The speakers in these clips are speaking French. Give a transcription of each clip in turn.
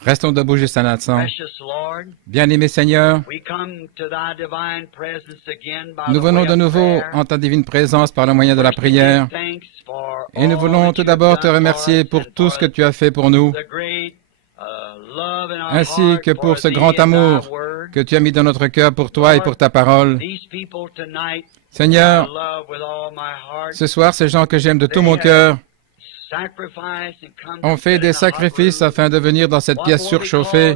Restons debout juste un instant. Bien-aimé Seigneur, nous venons de nouveau en ta divine présence par le moyen de la prière. Et nous voulons tout d'abord te remercier pour tout ce que tu as fait pour nous, ainsi que pour ce grand amour que tu as mis dans notre cœur pour toi et pour ta parole. Seigneur, ce soir, ces gens que j'aime de tout mon cœur ont fait des sacrifices afin de venir dans cette pièce surchauffée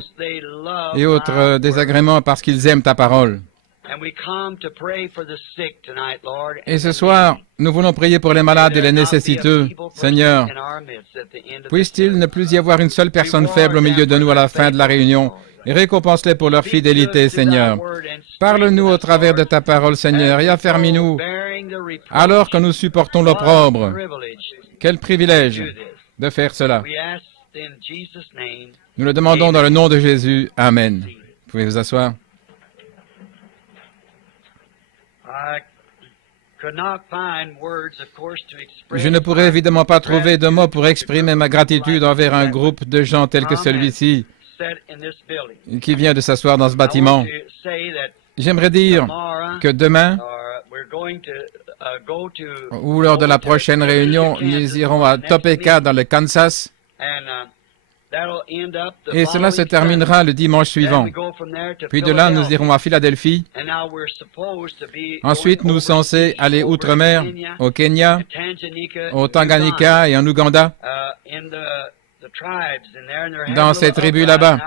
et autres désagréments parce qu'ils aiment ta parole. Et ce soir, nous voulons prier pour les malades et les nécessiteux. Seigneur, puisse-t-il ne plus y avoir une seule personne faible au milieu de nous à la fin de la réunion, et récompense-les pour leur fidélité, Seigneur. Parle-nous au travers de ta parole, Seigneur, et affermis-nous alors que nous supportons l'opprobre. Quel privilège de faire cela. Nous le demandons dans le nom de Jésus. Amen. Vous pouvez vous asseoir. Je ne pourrais évidemment pas trouver de mots pour exprimer ma gratitude envers un groupe de gens tels que celui-ci qui vient de s'asseoir dans ce bâtiment. J'aimerais dire que demain, ou lors de la prochaine réunion, nous irons à Topeka dans le Kansas, et cela se terminera le dimanche suivant. Puis de là, nous irons à Philadelphie. Ensuite, nous sommes censés aller outre-mer, au Kenya, au Tanganyika et en Ouganda. Dans ces tribus là-bas,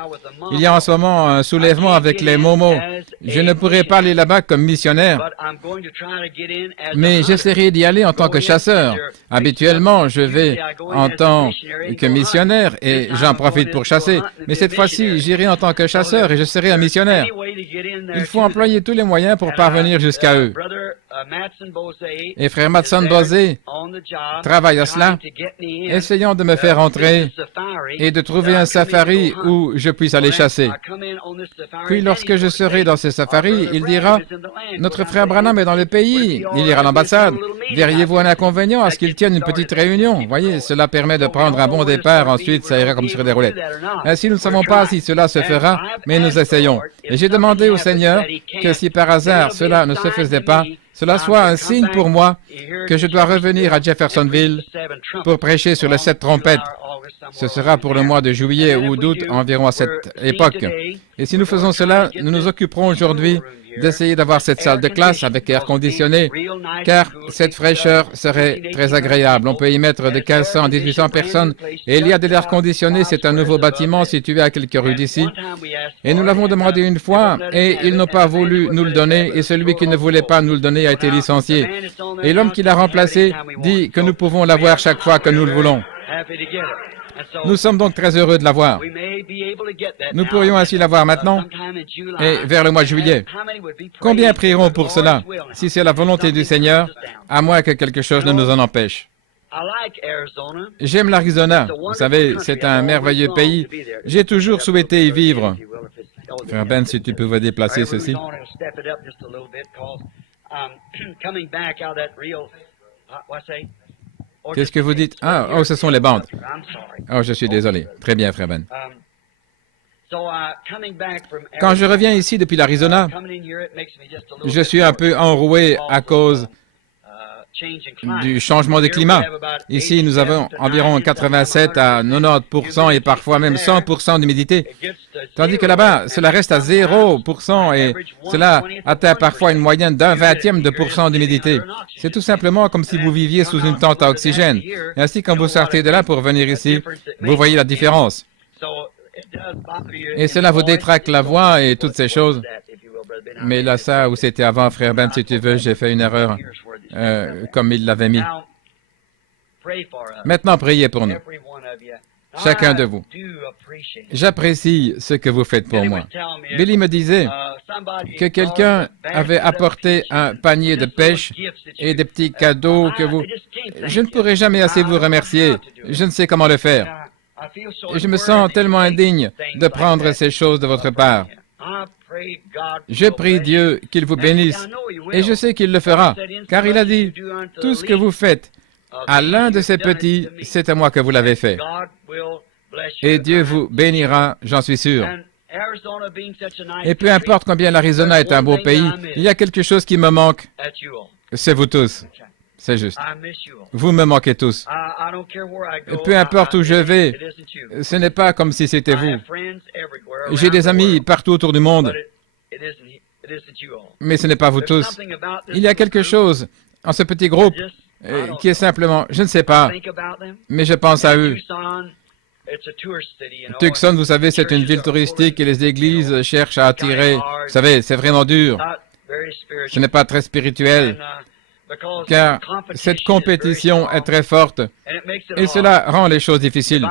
il y a en ce moment un soulèvement avec les Momos. Je ne pourrais pas aller là-bas comme missionnaire, mais j'essaierai d'y aller en tant que chasseur. Habituellement, je vais en tant que missionnaire et j'en profite pour chasser. Mais cette fois-ci, j'irai en tant que chasseur et je serai un missionnaire. Il faut employer tous les moyens pour parvenir jusqu'à eux. Et frère Matson Bosé travaille à cela. Essayons de me faire entrer et de trouver un safari où je puisse aller chasser. Puis lorsque je serai dans ce safari, il dira, « Notre frère Branham est dans le pays. » Il ira à l'ambassade. « Verriez-vous un inconvénient à ce qu'il tienne une petite réunion? » Voyez, cela permet de prendre un bon départ. Ensuite, ça ira comme sur des roulettes. Ainsi, nous ne savons pas si cela se fera, mais nous essayons. Et j'ai demandé au Seigneur que si par hasard cela ne se faisait pas, cela soit un signe pour moi que je dois revenir à Jeffersonville pour prêcher sur les 7 trompettes. Ce sera pour le mois de juillet ou d'août, environ à cette époque. Et si nous faisons cela, nous nous occuperons aujourd'hui d'essayer d'avoir cette salle de classe avec air conditionné, car cette fraîcheur serait très agréable. On peut y mettre de 1500 à 1800 personnes, et il y a de l'air conditionné. C'est un nouveau bâtiment situé à quelques rues d'ici. Et nous l'avons demandé une fois, et ils n'ont pas voulu nous le donner, et celui qui ne voulait pas nous le donner a été licencié. Et l'homme qui l'a remplacé dit que nous pouvons l'avoir chaque fois que nous le voulons. Nous sommes donc très heureux de l'avoir. Nous pourrions ainsi l'avoir maintenant et vers le mois de juillet. Combien prieront pour cela, si c'est la volonté du Seigneur, à moins que quelque chose ne nous en empêche? J'aime l'Arizona. Vous savez, c'est un merveilleux pays. J'ai toujours souhaité y vivre. Frère Ben, si tu pouvais déplacer ceci. Qu'est-ce que vous dites? Ah, oh, ce sont les bandes. Oh, je suis désolé. Très bien, frère Ben. Quand je reviens ici depuis l'Arizona, je suis un peu enroué à cause du changement de climat. Ici, nous avons environ 87 à 90% et parfois même 100% d'humidité. Tandis que là-bas, cela reste à 0% et cela atteint parfois une moyenne d'1/20 de % d'humidité. C'est tout simplement comme si vous viviez sous une tente à oxygène. Et ainsi, quand vous sortez de là pour venir ici, vous voyez la différence. Et cela vous détraque la voix et toutes ces choses. Mais là, ça, où c'était avant, frère Ben, si tu veux, j'ai fait une erreur, comme il l'avait mis. Maintenant, priez pour nous. Chacun de vous. J'apprécie ce que vous faites pour moi. Billy me disait que quelqu'un avait apporté un panier de pêche et des petits cadeaux que vous... Je ne pourrai jamais assez vous remercier. Je ne sais comment le faire. Et je me sens tellement indigne de prendre ces choses de votre part. Je prie Dieu qu'il vous bénisse, et je sais qu'il le fera, car il a dit, tout ce que vous faites à l'un de ces petits, c'est à moi que vous l'avez fait. Et Dieu vous bénira, j'en suis sûr. Et peu importe combien l'Arizona est un beau pays, il y a quelque chose qui me manque. C'est vous tous. C'est juste. Vous me manquez tous. Peu importe où je vais, ce n'est pas comme si c'était vous. J'ai des amis partout autour du monde, mais ce n'est pas vous tous. Il y a quelque chose en ce petit groupe qui est simplement, je ne sais pas, mais je pense à eux. Tucson, vous savez, c'est une ville touristique et les églises cherchent à attirer. Vous savez, c'est vraiment dur. Ce n'est pas très spirituel, car cette compétition est très forte et cela rend les choses difficiles.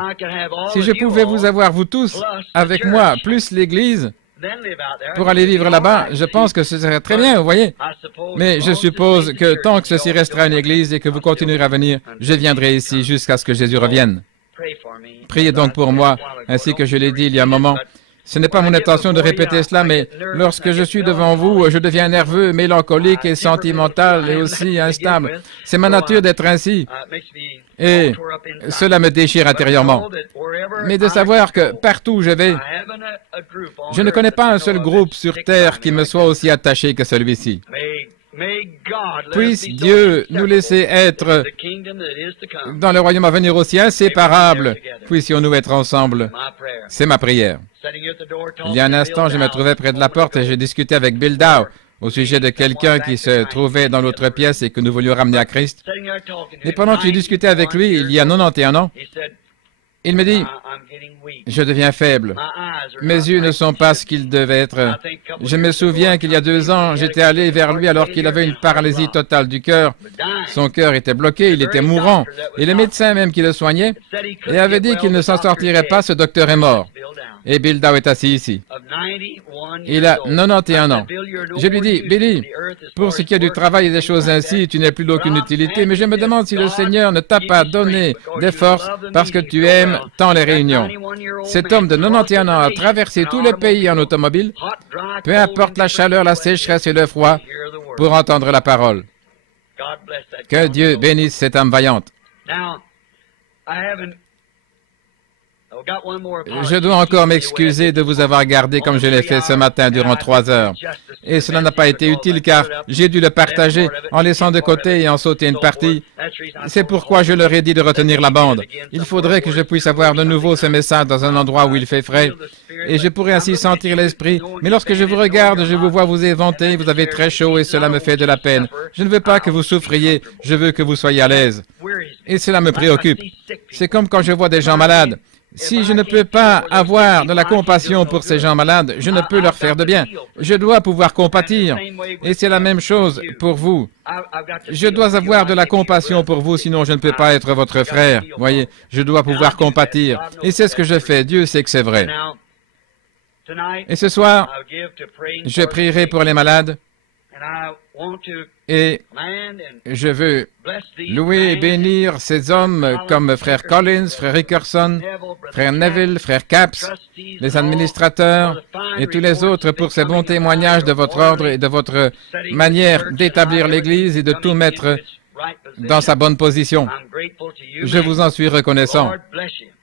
Si je pouvais vous avoir, vous tous, avec moi, plus l'église, pour aller vivre là-bas, je pense que ce serait très bien, vous voyez. Mais je suppose que tant que ceci restera une église et que vous continuerez à venir, je viendrai ici jusqu'à ce que Jésus revienne. Priez donc pour moi, ainsi que je l'ai dit il y a un moment. Ce n'est pas mon intention de répéter cela, mais lorsque je suis devant vous, je deviens nerveux, mélancolique et sentimental et aussi instable. C'est ma nature d'être ainsi. Et cela me déchire intérieurement. Mais de savoir que partout où je vais, je ne connais pas un seul groupe sur terre qui me soit aussi attaché que celui-ci. Puisse Dieu nous laisser être dans le royaume à venir aussi inséparables. Puissions-nous être ensemble. C'est ma prière. Il y a un instant, je me trouvais près de la porte et j'ai discuté avec Bill Dow au sujet de quelqu'un qui se trouvait dans l'autre pièce et que nous voulions ramener à Christ. Et pendant que j'ai discuté avec lui, il y a 91 ans, il me dit, je deviens faible. Mes yeux ne sont pas ce qu'ils devaient être. Je me souviens qu'il y a 2 ans, j'étais allé vers lui alors qu'il avait une paralysie totale du cœur. Son cœur était bloqué, il était mourant. Et le médecin même qui le soignait et avait dit qu'il ne s'en sortirait pas, ce docteur est mort. Et Bill Dow est assis ici. Il a 91 ans. Je lui dis, Billy, pour ce qui est du travail et des choses ainsi, tu n'es plus d'aucune utilité, mais je me demande si le Seigneur ne t'a pas donné des forces parce que tu aimes tant les réunions. Cet homme de 91 ans a traversé tout le pays en automobile, peu importe la chaleur, la sécheresse et le froid, pour entendre la parole. Que Dieu bénisse cette âme vaillante. Je dois encore m'excuser de vous avoir gardé comme je l'ai fait ce matin durant 3 heures. Et cela n'a pas été utile car j'ai dû le partager en laissant de côté et en sauter une partie. C'est pourquoi je leur ai dit de retenir la bande. Il faudrait que je puisse avoir de nouveau ce message dans un endroit où il fait frais. Et je pourrais ainsi sentir l'esprit. Mais lorsque je vous regarde, je vous vois vous éventer, vous avez très chaud et cela me fait de la peine. Je ne veux pas que vous souffriez, je veux que vous soyez à l'aise. Et cela me préoccupe. C'est comme quand je vois des gens malades. Si je ne peux pas avoir de la compassion pour ces gens malades, je ne peux leur faire de bien. Je dois pouvoir compatir. Et c'est la même chose pour vous. Je dois avoir de la compassion pour vous, sinon je ne peux pas être votre frère. Voyez, je dois pouvoir compatir. Et c'est ce que je fais. Dieu sait que c'est vrai. Et ce soir, je prierai pour les malades. Et je veux louer et bénir ces hommes comme frère Collins, frère Rickerson, frère Neville, frère Capps, les administrateurs et tous les autres pour ces bons témoignages de votre ordre et de votre manière d'établir l'Église et de tout mettre dans sa bonne position. Je vous en suis reconnaissant.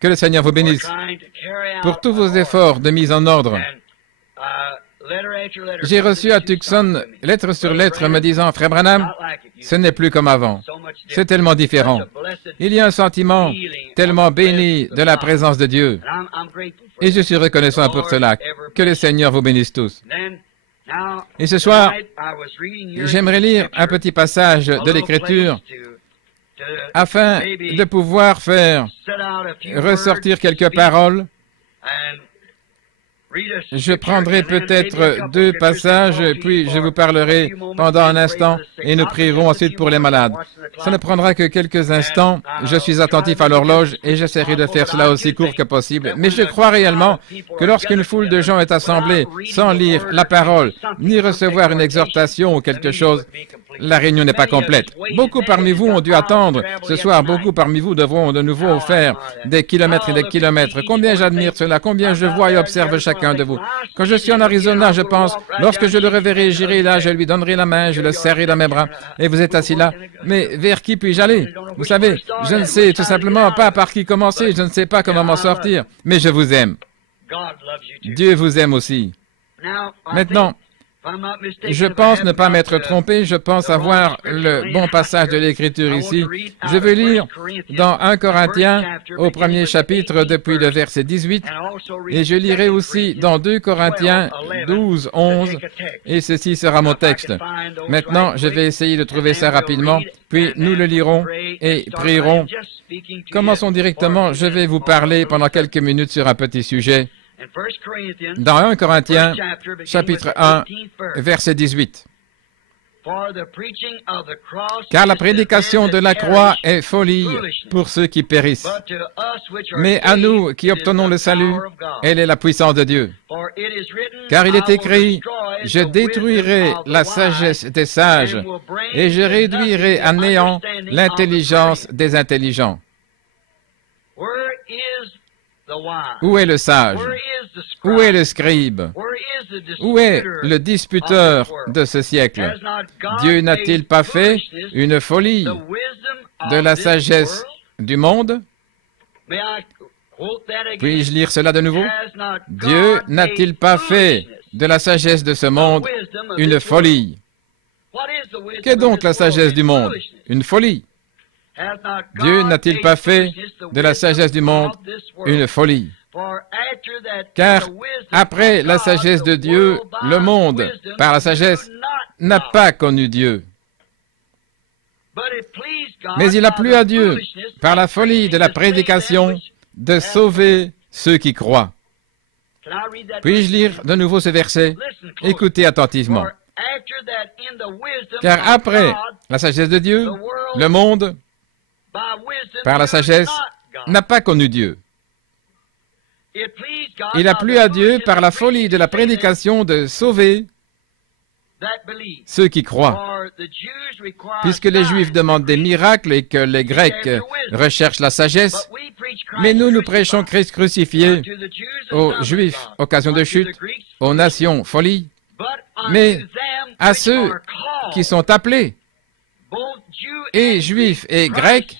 Que le Seigneur vous bénisse pour tous vos efforts de mise en ordre. J'ai reçu à Tucson lettre sur lettre me disant, Frère Branham, ce n'est plus comme avant. C'est tellement différent. Il y a un sentiment tellement béni de la présence de Dieu. Et je suis reconnaissant pour cela. Que le Seigneur vous bénisse tous. Et ce soir, j'aimerais lire un petit passage de l'Écriture afin de pouvoir faire ressortir quelques paroles. Je prendrai peut-être 2 passages, puis je vous parlerai pendant un instant et nous prierons ensuite pour les malades. Ça ne prendra que quelques instants. Je suis attentif à l'horloge et j'essaierai de faire cela aussi court que possible. Mais je crois réellement que lorsqu'une foule de gens est assemblée sans lire la parole, ni recevoir une exhortation ou quelque chose, La réunion n'est pas complète. Beaucoup parmi vous ont dû attendre. Ce soir, beaucoup parmi vous devront de nouveau faire des kilomètres et des kilomètres. Combien j'admire cela, combien je vois et observe chacun de vous. Quand je suis en Arizona, je pense, lorsque je le reverrai, j'irai là, je lui donnerai la main, je le serrerai dans mes bras. Et vous êtes assis là. Mais vers qui puis-je aller? Vous savez, je ne sais tout simplement pas par qui commencer, je ne sais pas comment m'en sortir. Mais je vous aime. Dieu vous aime aussi. Maintenant, je pense ne pas m'être trompé, je pense avoir le bon passage de l'Écriture ici. Je vais lire dans 1 Corinthiens, au premier chapitre, depuis le verset 18, et je lirai aussi dans 2 Corinthiens 12, 11, et ceci sera mon texte. Maintenant, je vais essayer de trouver ça rapidement, puis nous le lirons et prierons. Commençons directement, je vais vous parler pendant quelques minutes sur un petit sujet. Dans 1 Corinthiens, chapitre 1, verset 18. Car la prédication de la croix est folie pour ceux qui périssent. Mais à nous qui obtenons le salut, elle est la puissance de Dieu. Car il est écrit, « Je détruirai la sagesse des sages, et je réduirai à néant l'intelligence des intelligents. » Où est le sage? Où est le scribe? Où est le disputeur de ce siècle? Dieu n'a-t-il pas fait une folie de la sagesse du monde? Puis-je lire cela de nouveau? Dieu n'a-t-il pas fait de la sagesse de ce monde une folie? Qu'est donc la sagesse du monde? Une folie. Dieu n'a-t-il pas fait de la sagesse du monde une folie? Car après la sagesse de Dieu, le monde, par la sagesse, n'a pas connu Dieu. Mais il a plu à Dieu, par la folie de la prédication, de sauver ceux qui croient. Puis-je lire de nouveau ce verset? Écoutez attentivement. Car après la sagesse de Dieu, le monde, par la sagesse, n'a pas connu Dieu. Il a plu à Dieu par la folie de la prédication de sauver ceux qui croient. Puisque les Juifs demandent des miracles et que les Grecs recherchent la sagesse, mais nous prêchons Christ crucifié aux Juifs, occasion de chute, aux nations, folie, mais à ceux qui sont appelés, et Juifs et Grecs,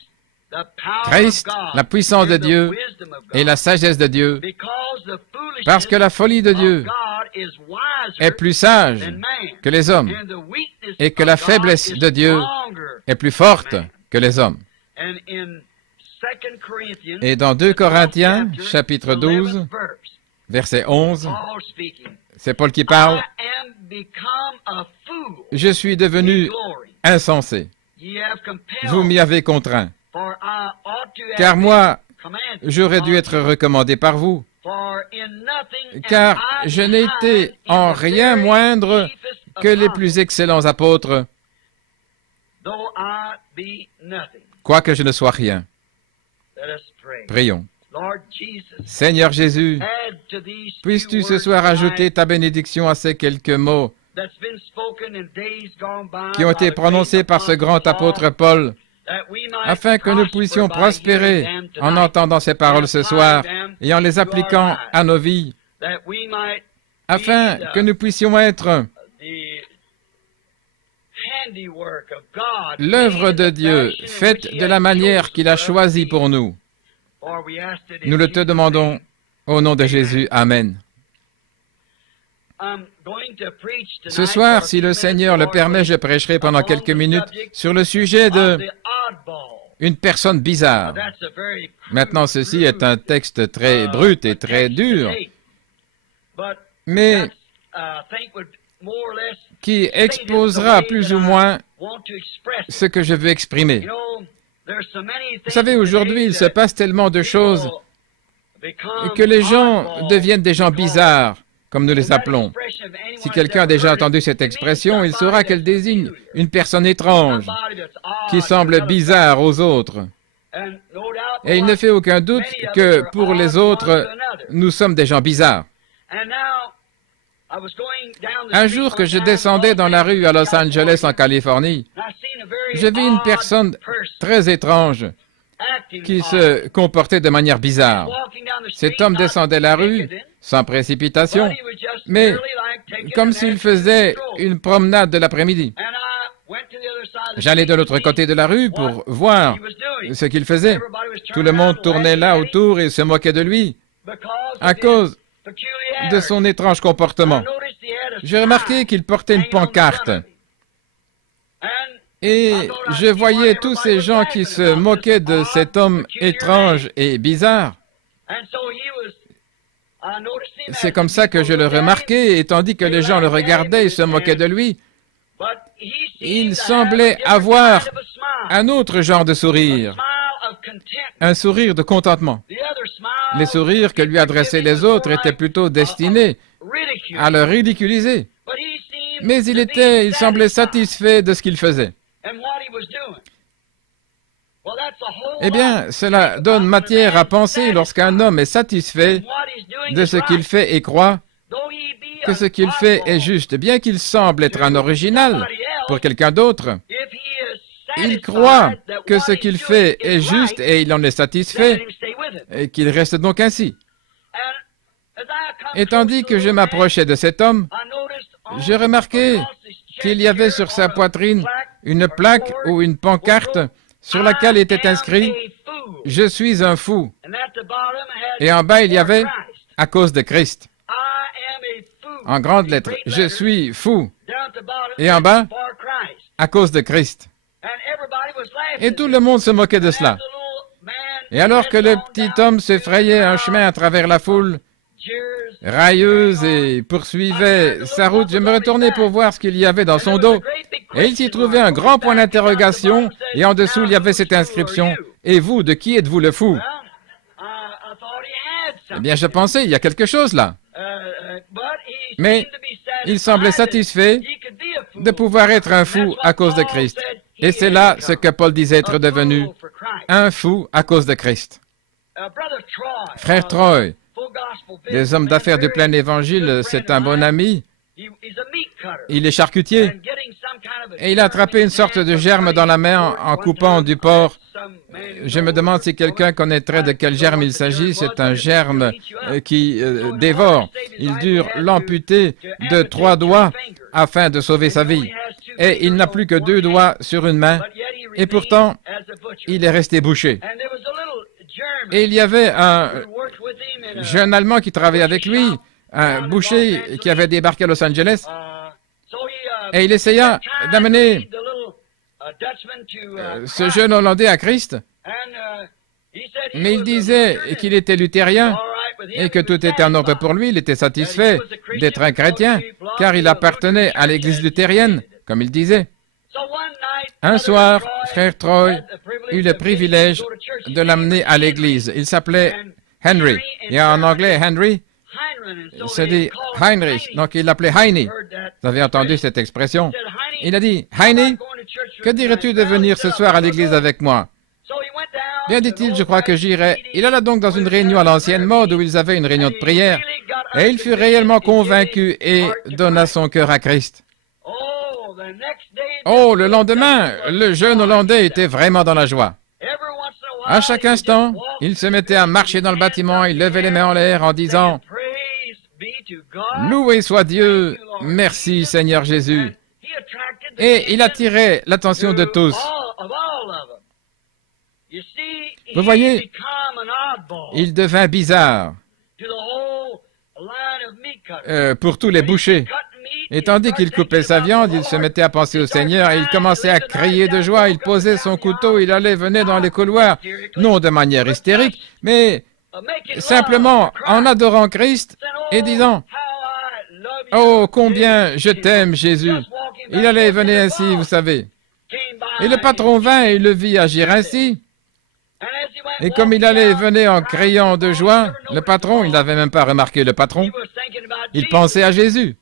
Christ, la puissance de Dieu et la sagesse de Dieu, parce que la folie de Dieu est plus sage que les hommes et que la faiblesse de Dieu est plus forte que les hommes. Et dans 2 Corinthiens, chapitre 12, verset 11, c'est Paul qui parle, « Je suis devenu insensé. Vous m'y avez contraint. Car moi, j'aurais dû être recommandé par vous. Car je n'ai été en rien moindre que les plus excellents apôtres, quoique je ne sois rien. » Prions. Seigneur Jésus, puisses-tu ce soir ajouter ta bénédiction à ces quelques mots qui ont été prononcés par ce grand apôtre Paul, afin que nous puissions prospérer en entendant ces paroles ce soir et en les appliquant à nos vies, afin que nous puissions être l'œuvre de Dieu faite de la manière qu'il a choisie pour nous. Nous le te demandons au nom de Jésus. Amen. Ce soir, si le Seigneur le permet, je prêcherai pendant quelques minutes sur le sujet de une personne bizarre. Maintenant, ceci est un texte très brut et très dur, mais qui exposera plus ou moins ce que je veux exprimer. Vous savez, aujourd'hui, il se passe tellement de choses que les gens deviennent des gens bizarres, comme nous les appelons. Si quelqu'un a déjà entendu cette expression, il saura qu'elle désigne une personne étrange, qui semble bizarre aux autres. Et il ne fait aucun doute que pour les autres, nous sommes des gens bizarres. Un jour que je descendais dans la rue à Los Angeles, en Californie, je vis une personne très étrange qui se comportait de manière bizarre. Cet homme descendait la rue sans précipitation, mais comme s'il faisait une promenade de l'après-midi. J'allais de l'autre côté de la rue pour voir ce qu'il faisait. Tout le monde tournait là autour et se moquait de lui à cause de son étrange comportement. J'ai remarqué qu'il portait une pancarte. Et je voyais tous ces gens qui se moquaient de cet homme étrange et bizarre. C'est comme ça que je le remarquais, et tandis que les gens le regardaient et se moquaient de lui, il semblait avoir un autre genre de sourire, un sourire de contentement. Les sourires que lui adressaient les autres étaient plutôt destinés à le ridiculiser. Mais il semblait satisfait de ce qu'il faisait. Eh bien, cela donne matière à penser lorsqu'un homme est satisfait de ce qu'il fait et croit que ce qu'il fait est juste, bien qu'il semble être un original pour quelqu'un d'autre. Il croit que ce qu'il fait est juste et il en est satisfait et qu'il reste donc ainsi. Et tandis que je m'approchais de cet homme, j'ai remarqué qu'il y avait sur sa poitrine une plaque ou une pancarte sur laquelle était inscrit « Je suis un fou ». Et en bas, il y avait « À cause de Christ ». En grandes lettres, « Je suis fou ». Et en bas, « À cause de Christ ». Et tout le monde se moquait de cela. Et alors que le petit homme se frayait un chemin à travers la foule, railleuse, et poursuivait sa route, je me retournai pour voir ce qu'il y avait dans son dos. Et il s'y trouvait un grand point d'interrogation, et en dessous il y avait cette inscription. « Et vous, de qui êtes-vous le fou ?» Eh bien, je pensais, il y a quelque chose là. Mais il semblait satisfait de pouvoir être un fou à cause de Christ. Et c'est là ce que Paul disait être devenu, un fou à cause de Christ. Frère Troy, les hommes d'affaires du plein évangile, c'est un bon ami. Il est charcutier. Et il a attrapé une sorte de germe dans la main en coupant du porc. Je me demande si quelqu'un connaîtrait de quel germe il s'agit. C'est un germe qui dévore. Il dure l'amputer de 3 doigts afin de sauver sa vie. Et il n'a plus que 2 doigts sur une main. Et pourtant, il est resté bouché. Et il y avait un jeune Allemand qui travaillait avec lui, un boucher qui avait débarqué à Los Angeles. Et il essaya d'amener ce jeune Hollandais à Christ. Mais il disait qu'il était luthérien et que tout était en ordre pour lui. Il était satisfait d'être un chrétien, car il appartenait à l'église luthérienne, comme il disait. Un soir, frère Troy eut le privilège de l'amener à l'église. Il s'appelait Henry. Et en anglais, Henry, se dit Heinrich. Donc il l'appelait Heini. Vous avez entendu cette expression? Il a dit, Heini, que dirais-tu de venir ce soir à l'église avec moi? Bien, dit-il, je crois que j'irai. Il alla donc dans une réunion à l'ancienne mode où ils avaient une réunion de prière. Et il fut réellement convaincu et donna son cœur à Christ. Oh, le lendemain, le jeune Hollandais était vraiment dans la joie. À chaque instant, il se mettait à marcher dans le bâtiment, il levait les mains en l'air en disant « Loué soit Dieu, merci Seigneur Jésus ». Et il attirait l'attention de tous. Vous voyez, il devint bizarre pour tous les bouchers. Et tandis qu'il coupait sa viande, il se mettait à penser au Seigneur et il commençait à crier de joie. Il posait son couteau, il allait, venait dans les couloirs, non de manière hystérique, mais simplement en adorant Christ et disant « Oh, combien je t'aime, Jésus !» Il allait et venait ainsi, vous savez. Et le patron vint et le vit agir ainsi. Et comme il allait et venait en criant de joie, le patron, il n'avait même pas remarqué le patron, il pensait à Jésus.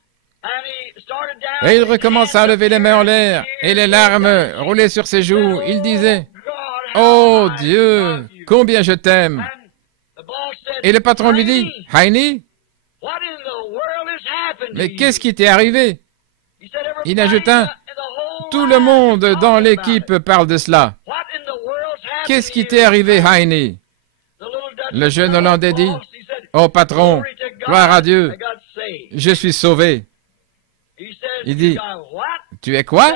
Et il recommença à lever les mains en l'air, et les larmes roulaient sur ses joues. Il disait, « Oh Dieu, combien je t'aime !» Et le patron lui dit, « Heini, Mais qu'est-ce qui t'est arrivé? Il ajouta, tout le monde dans l'équipe parle de cela. Qu'est-ce qui t'est arrivé, Heine? Le jeune Hollandais dit, oh patron, gloire à Dieu, je suis sauvé. Il dit, tu es quoi?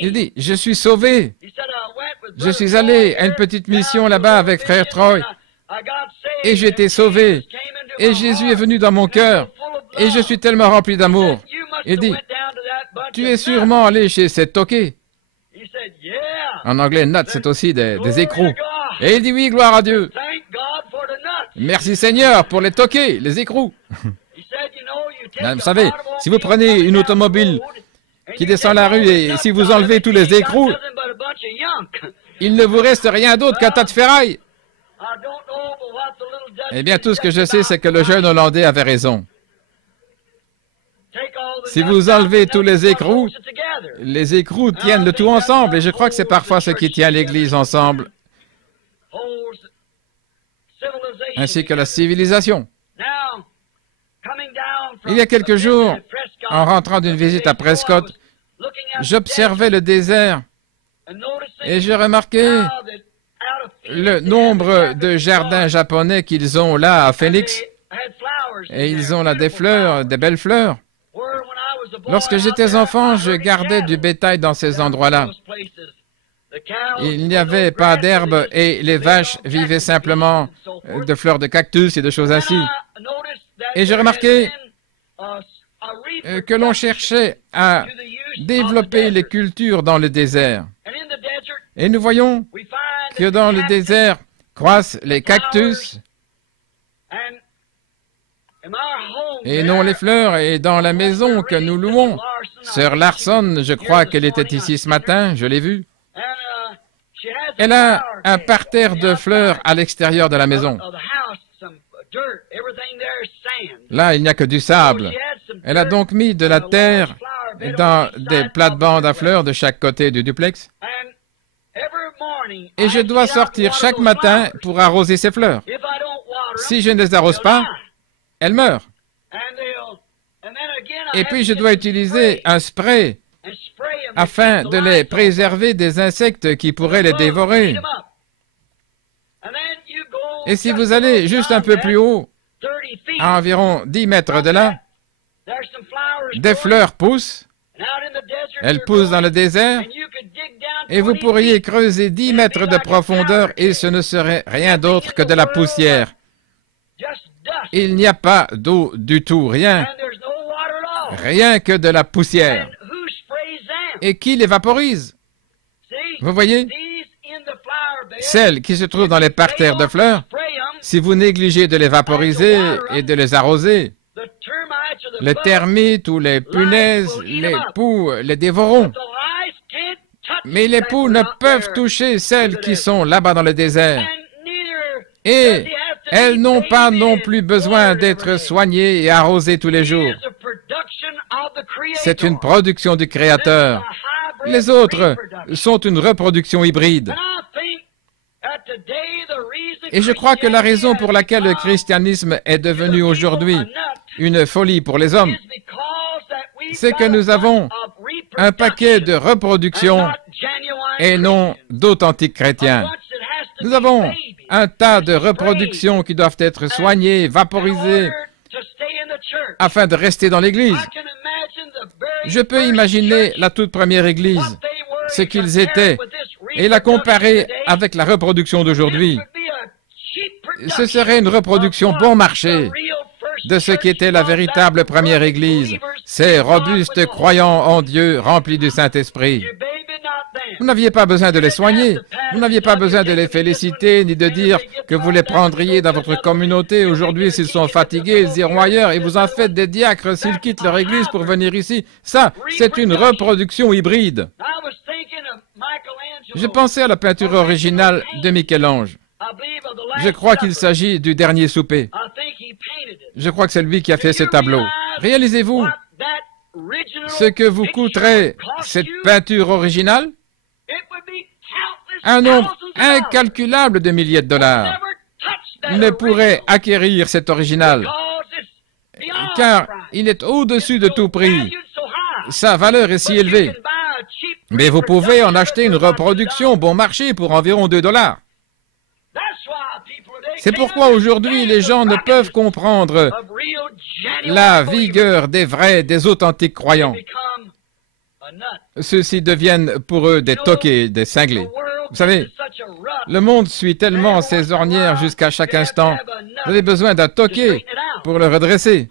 Il dit, je suis sauvé. Je suis allé à une petite mission là-bas avec frère Troy et j'ai été sauvé. Et Jésus est venu dans mon cœur et je suis tellement rempli d'amour. Il dit, tu es sûrement allé chez cette toquée. En anglais, nuts, c'est aussi des écrous. Et il dit, oui, gloire à Dieu. Merci Seigneur pour les toqués, les écrous. Vous savez, si vous prenez une automobile qui descend la rue et si vous enlevez tous les écrous, il ne vous reste rien d'autre qu'un tas de ferraille. Eh bien, tout ce que je sais, c'est que le jeune Hollandais avait raison. Si vous enlevez tous les écrous tiennent le tout ensemble. Et je crois que c'est parfois ce qui tient l'Église ensemble, ainsi que la civilisation. Il y a quelques jours, en rentrant d'une visite à Prescott, j'observais le désert et j'ai remarqué le nombre de jardins japonais qu'ils ont là à Phoenix. Et ils ont là des fleurs, des belles fleurs. Lorsque j'étais enfant, je gardais du bétail dans ces endroits-là. Il n'y avait pas d'herbe et les vaches vivaient simplement de fleurs de cactus et de choses ainsi. Et j'ai remarqué que l'on cherchait à développer les cultures dans le désert. Et nous voyons que dans le désert croissent les cactus et non les fleurs. Et dans la maison que nous louons, Sœur Larson, je crois qu'elle était ici ce matin, je l'ai vue. Elle a un parterre de fleurs à l'extérieur de la maison. Là, il n'y a que du sable. Elle a donc mis de la terre dans des plates-bandes à fleurs de chaque côté du duplex. Et je dois sortir chaque matin pour arroser ces fleurs. Si je ne les arrose pas, elles meurent. Et puis je dois utiliser un spray afin de les préserver des insectes qui pourraient les dévorer. Et si vous allez juste un peu plus haut, à environ 10 mètres de là, des fleurs poussent. Elles poussent dans le désert et vous pourriez creuser 10 mètres de profondeur et ce ne serait rien d'autre que de la poussière. Il n'y a pas d'eau du tout, rien. Rien que de la poussière. Et qui les vaporise? Vous voyez? Celles qui se trouvent dans les parterres de fleurs, si vous négligez de les vaporiser et de les arroser, les termites ou les punaises, les poux les dévoreront. Mais les poux ne peuvent toucher celles qui sont là-bas dans le désert. Et elles n'ont pas non plus besoin d'être soignées et arrosées tous les jours. C'est une production du Créateur. Les autres sont une reproduction hybride. Et je crois que la raison pour laquelle le christianisme est devenu aujourd'hui une folie pour les hommes, c'est que nous avons un paquet de reproductions et non d'authentiques chrétiens. Nous avons un tas de reproductions qui doivent être soignées, vaporisées, afin de rester dans l'Église. Je peux imaginer la toute première Église, ce qu'ils étaient, et la comparer avec la reproduction d'aujourd'hui. Ce serait une reproduction bon marché de ce qui était la véritable première Église, ces robustes croyants en Dieu remplis du Saint-Esprit. Vous n'aviez pas besoin de les soigner, vous n'aviez pas besoin de les féliciter, ni de dire que vous les prendriez dans votre communauté. Aujourd'hui, s'ils sont fatigués, ils iront ailleurs et vous en faites des diacres s'ils quittent leur Église pour venir ici. Ça, c'est une reproduction hybride. Je pensais à la peinture originale de Michel-Ange. Je crois qu'il s'agit du Dernier souper. Je crois que c'est lui qui a fait ce tableau. Réalisez-vous ce que vous coûterait cette peinture originale? Un nombre incalculable de milliers de dollars ne pourrait acquérir cet original, car Il est au-dessus de tout prix. Sa valeur est si élevée. Mais vous pouvez en acheter une reproduction bon marché pour environ 2 $. C'est pourquoi aujourd'hui les gens ne peuvent comprendre la vigueur des vrais, des authentiques croyants. Ceux-ci deviennent pour eux des toqués, des cinglés. Vous savez, le monde suit tellement ses ornières jusqu'à chaque instant. Vous avez besoin d'un toqué pour le redresser.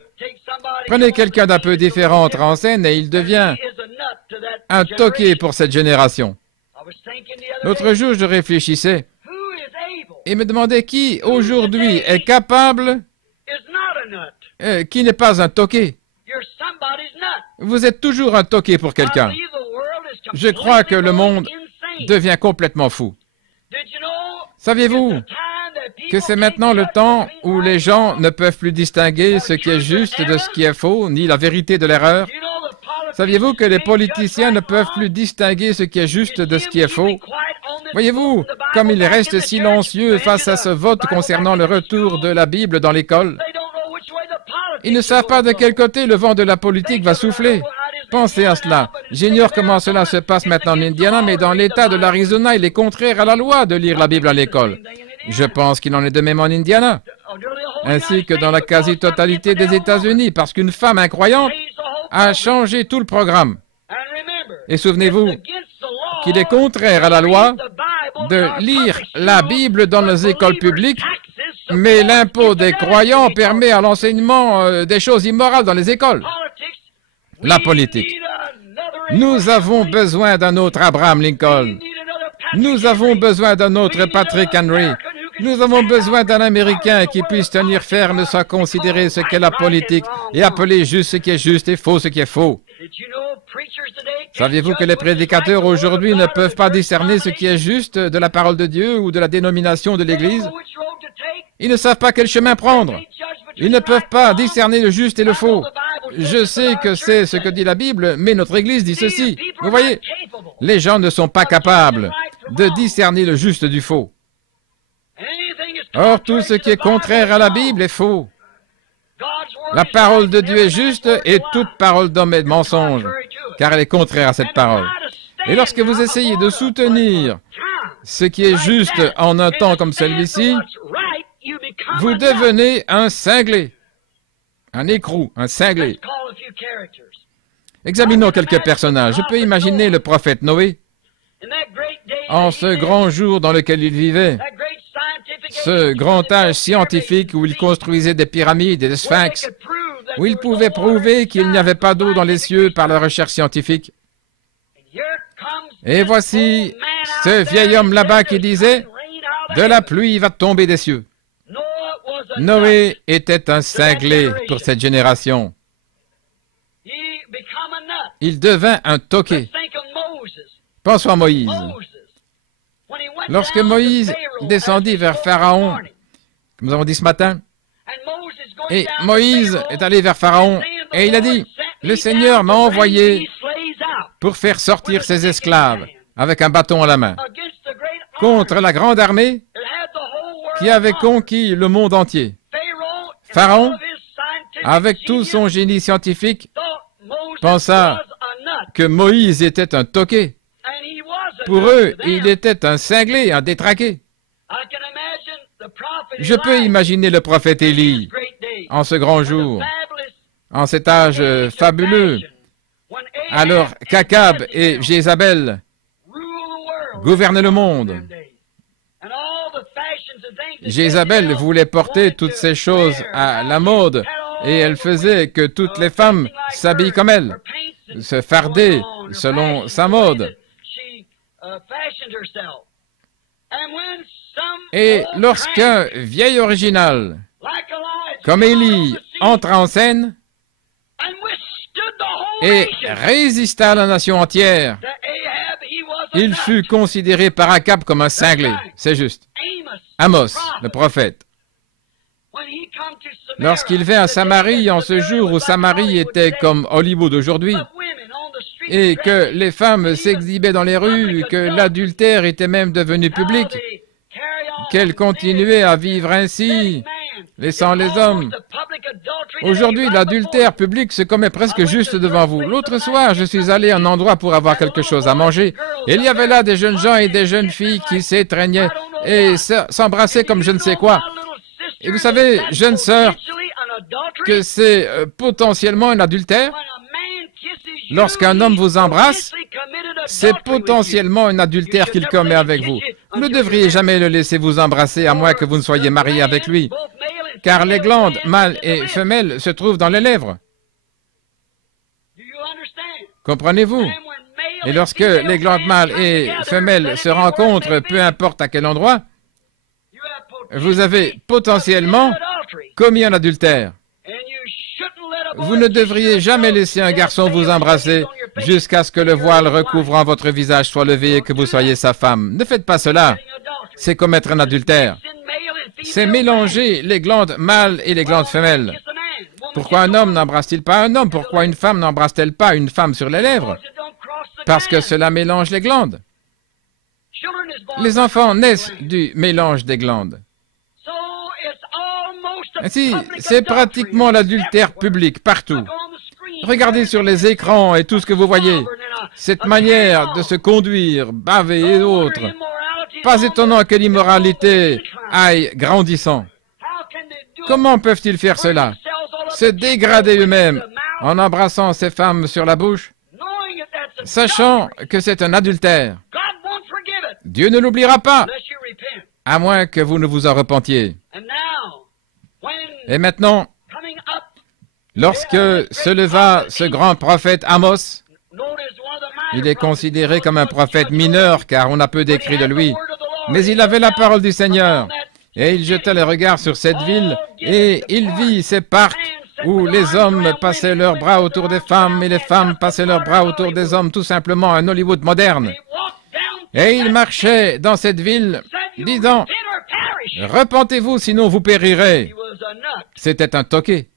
Prenez quelqu'un d'un peu différent entre en scène et il devient un toqué pour cette génération. L'autre jour, je réfléchissais et me demandais qui aujourd'hui est capable, qui n'est pas un toqué. Vous êtes toujours un toqué pour quelqu'un. Je crois que le monde devient complètement fou. Saviez-vous que c'est maintenant le temps où les gens ne peuvent plus distinguer ce qui est juste de ce qui est faux, ni la vérité de l'erreur? Saviez-vous que les politiciens ne peuvent plus distinguer ce qui est juste de ce qui est faux? Voyez-vous, comme ils restent silencieux face à ce vote concernant le retour de la Bible dans l'école, ils ne savent pas de quel côté le vent de la politique va souffler. Pensez à cela. J'ignore comment cela se passe maintenant en Indiana, mais dans l'État de l'Arizona, il est contraire à la loi de lire la Bible à l'école. Je pense qu'il en est de même en Indiana, ainsi que dans la quasi-totalité des États-Unis, parce qu'une femme incroyante a changé tout le programme. Et souvenez-vous qu'il est contraire à la loi de lire la Bible dans les écoles publiques, mais l'impôt des croyants permet à l'enseignement des choses immorales dans les écoles. La politique. Nous avons besoin d'un autre Abraham Lincoln. Nous avons besoin d'un autre Patrick Henry. Nous avons besoin d'un Américain qui puisse tenir ferme sans considérer ce qu'est la politique et appeler juste ce qui est juste et faux ce qui est faux. Saviez-vous que les prédicateurs aujourd'hui ne peuvent pas discerner ce qui est juste de la parole de Dieu ou de la dénomination de l'Église? Ils ne savent pas quel chemin prendre. Ils ne peuvent pas discerner le juste et le faux. Je sais que c'est ce que dit la Bible, mais notre Église dit ceci. Vous voyez, les gens ne sont pas capables de discerner le juste du faux. Or, tout ce qui est contraire à la Bible est faux. La parole de Dieu est juste et toute parole d'homme est mensonge, car elle est contraire à cette parole. Et lorsque vous essayez de soutenir ce qui est juste en un temps comme celui-ci, vous devenez un cinglé, un écrou, un cinglé. Examinons quelques personnages. Je peux imaginer le prophète Noé, en ce grand jour dans lequel il vivait, ce grand âge scientifique où il construisait des pyramides et des sphinx, où il pouvait prouver qu'il n'y avait pas d'eau dans les cieux par la recherche scientifique. Et voici ce vieil homme là-bas qui disait, « De la pluie va tomber des cieux. » Noé était un cinglé pour cette génération. Il devint un toqué. Pensons à Moïse. Lorsque Moïse descendit vers Pharaon, comme nous avons dit ce matin, et Moïse est allé vers Pharaon, et il a dit, « Le Seigneur m'a envoyé pour faire sortir ses esclaves avec un bâton à la main, contre la grande armée qui avait conquis le monde entier. » Pharaon, avec tout son génie scientifique, pensa que Moïse était un toqué. Pour eux, il était un cinglé, un détraqué. Je peux imaginer le prophète Élie en ce grand jour, en cet âge fabuleux, alors qu'Akab et Jézabel gouvernaient le monde. Jézabel voulait porter toutes ces choses à la mode et elle faisait que toutes les femmes s'habillent comme elle, se farder selon sa mode. Et lorsqu'un vieil original, comme Élie, entre en scène et résista à la nation entière, il fut considéré par Akab comme un cinglé. C'est juste. Amos, le prophète. Lorsqu'il vint à Samarie, en ce jour où Samarie était comme Hollywood aujourd'hui, et que les femmes s'exhibaient dans les rues, que l'adultère était même devenu public, qu'elles continuaient à vivre ainsi, laissant les hommes Aujourd'hui, l'adultère public se commet presque juste devant vous. L'autre soir, je suis allé à un endroit pour avoir quelque chose à manger. Il y avait là des jeunes gens et des jeunes filles qui s'étreignaient et s'embrassaient comme je ne sais quoi. Et vous savez, jeune sœur, que c'est potentiellement un adultère. Lorsqu'un homme vous embrasse, c'est potentiellement un adultère qu'il commet avec vous. Vous ne devriez jamais le laisser vous embrasser à moins que vous ne soyez marié avec lui, car les glandes mâles et femelles se trouvent dans les lèvres. Comprenez-vous? Et lorsque les glandes mâles et femelles se rencontrent, peu importe à quel endroit, vous avez potentiellement commis un adultère. Vous ne devriez jamais laisser un garçon vous embrasser jusqu'à ce que le voile recouvrant votre visage soit levé et que vous soyez sa femme. Ne faites pas cela. C'est commettre un adultère. C'est mélanger les glandes mâles et les glandes femelles. Pourquoi un homme n'embrasse-t-il pas un homme? Pourquoi une femme n'embrasse-t-elle pas une femme sur les lèvres? Parce que cela mélange les glandes. Les enfants naissent du mélange des glandes. Ainsi, c'est pratiquement l'adultère public partout. Regardez sur les écrans et tout ce que vous voyez. Cette manière de se conduire, baver et autres. Pas étonnant que l'immoralité aille grandissant. Comment peuvent-ils faire cela? Se dégrader eux-mêmes en embrassant ces femmes sur la bouche, sachant que c'est un adultère. Dieu ne l'oubliera pas, à moins que vous ne vous en repentiez. Et maintenant, lorsque se leva ce grand prophète Amos, il est considéré comme un prophète mineur car on a peu d'écrit de lui, mais il avait la parole du Seigneur et il jeta les regards sur cette ville et il vit ces parcs où les hommes passaient leurs bras autour des femmes et les femmes passaient leurs bras autour des hommes, tout simplement un Hollywood moderne. Et il marchait dans cette ville disant « Repentez-vous, sinon vous périrez ». C'était un toqué.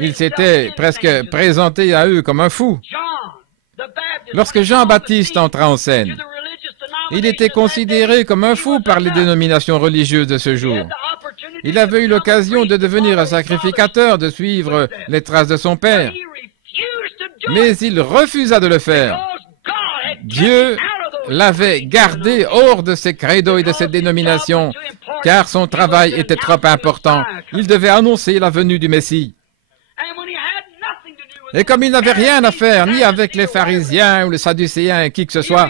Il s'était presque présenté à eux comme un fou. Lorsque Jean-Baptiste entra en scène, il était considéré comme un fou par les dénominations religieuses de ce jour. Il avait eu l'occasion de devenir un sacrificateur, de suivre les traces de son père. Mais il refusa de le faire. Dieu l'avait gardé hors de ses credos et de ses dénominations, car son travail était trop important. Il devait annoncer la venue du Messie. Et comme il n'avait rien à faire, ni avec les pharisiens ou les sadducéens, qui que ce soit,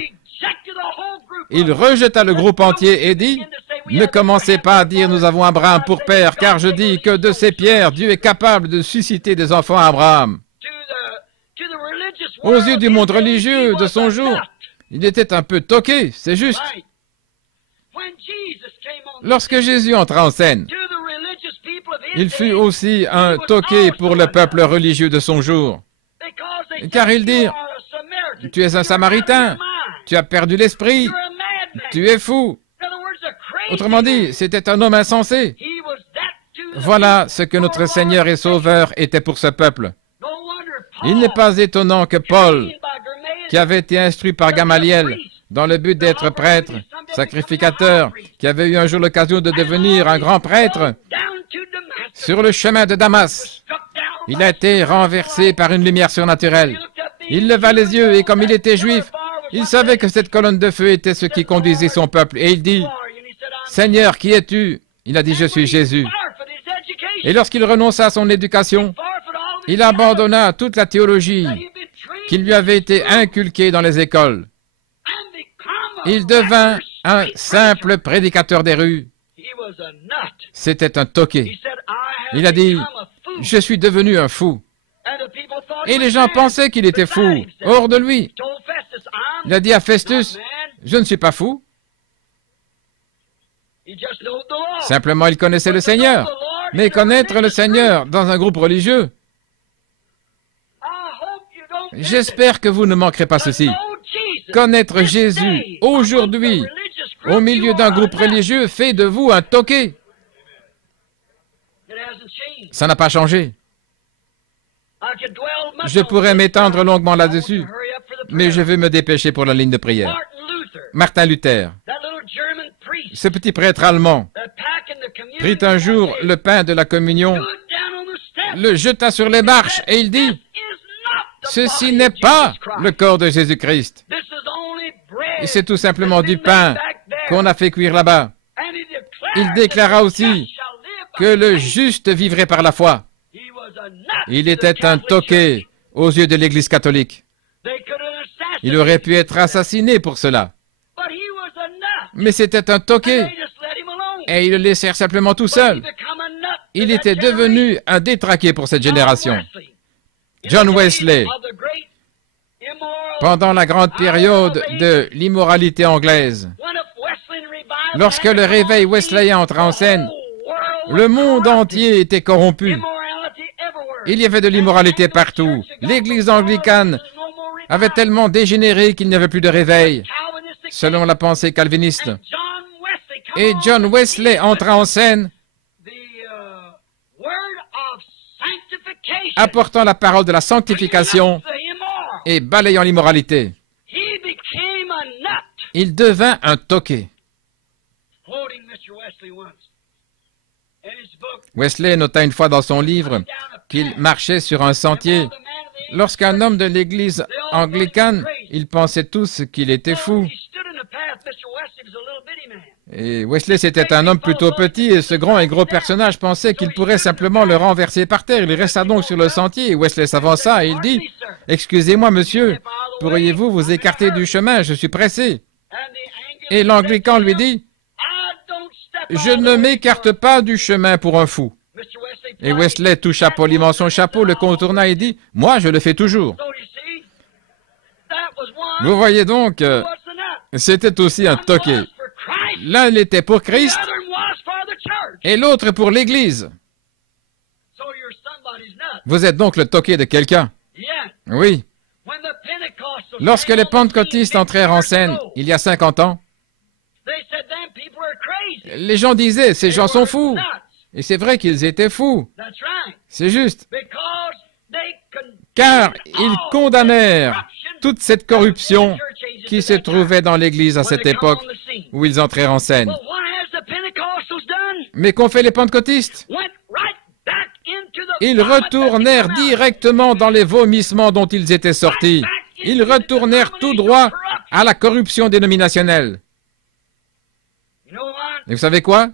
il rejeta le groupe entier et dit, « Ne commencez pas à dire, nous avons Abraham pour père, car je dis que de ces pierres, Dieu est capable de susciter des enfants à Abraham. » Aux yeux du monde religieux de son jour, il était un peu toqué, c'est juste. Lorsque Jésus entra en scène, il fut aussi un toqué pour le peuple religieux de son jour. Car ils dirent, « Tu es un Samaritain, tu as perdu l'esprit, tu es fou. » Autrement dit, c'était un homme insensé. Voilà ce que notre Seigneur et Sauveur était pour ce peuple. Il n'est pas étonnant que Paul, qui avait été instruit par Gamaliel dans le but d'être prêtre, sacrificateur, qui avait eu un jour l'occasion de devenir un grand prêtre, sur le chemin de Damas, il a été renversé par une lumière surnaturelle. Il leva les yeux et comme il était juif, il savait que cette colonne de feu était ce qui conduisait son peuple. Et il dit, « Seigneur, qui es-tu » Il a dit, « Je suis Jésus. » Et lorsqu'il renonça à son éducation, il abandonna toute la théologie qui lui avait été inculquée dans les écoles. Il devint un simple prédicateur des rues. C'était un toqué. Il a dit, « Je suis devenu un fou. » Et les gens pensaient qu'il était fou, hors de lui. Il a dit à Festus, « Je ne suis pas fou. » Simplement, il connaissait le Seigneur. Mais connaître le Seigneur dans un groupe religieux, j'espère que vous ne manquerez pas ceci. Connaître Jésus aujourd'hui, au milieu d'un groupe religieux, fait de vous un toqué. Ça n'a pas changé. Je pourrais m'étendre longuement là-dessus, mais je vais me dépêcher pour la ligne de prière. Martin Luther, ce petit prêtre allemand, prit un jour le pain de la communion le jeta sur les marches et il dit, ceci n'est pas le corps de Jésus-Christ. Et c'est tout simplement du pain qu'on a fait cuire là-bas. Il déclara aussi que le juste vivrait par la foi. Il était un toqué aux yeux de l'Église catholique. Il aurait pu être assassiné pour cela. Mais c'était un toqué. Et ils le laissèrent simplement tout seul. Il était devenu un détraqué pour cette génération. John Wesley, pendant la grande période de l'immoralité anglaise, lorsque le réveil wesleyen entra en scène, le monde entier était corrompu. Il y avait de l'immoralité partout. L'Église anglicane avait tellement dégénéré qu'il n'y avait plus de réveil, selon la pensée calviniste. Et John Wesley entra en scène, apportant la parole de la sanctification et balayant l'immoralité. Il devint un toqué. Wesley nota une fois dans son livre qu'il marchait sur un sentier. Lorsqu'un homme de l'église anglicane, ils pensaient tous qu'il était fou. Et Wesley, c'était un homme plutôt petit, et ce grand et gros personnage pensait qu'il pourrait simplement le renverser par terre. Il resta donc sur le sentier, et Wesley s'avança et il dit, « Excusez-moi, monsieur, pourriez-vous vous écarter du chemin? Je suis pressé. » Et l'Anglican lui dit, « Je ne m'écarte pas du chemin pour un fou. » Et Wesley toucha poliment son chapeau, le contourna et dit, « Moi, je le fais toujours. » Vous voyez donc, c'était aussi un toqué. L'un l'était pour Christ et l'autre pour l'Église. Vous êtes donc le toqué de quelqu'un. Oui. Lorsque les pentecôtistes entrèrent en scène, il y a 50 ans, les gens disaient, ces gens sont fous. Et c'est vrai qu'ils étaient fous. C'est juste. Car ils condamnèrent toute cette corruption qui se trouvait dans l'Église à cette époque où ils entrèrent en scène. Mais qu'ont fait les pentecôtistes? Ils retournèrent directement dans les vomissements dont ils étaient sortis. Ils retournèrent tout droit à la corruption dénominationnelle. Et vous savez quoi?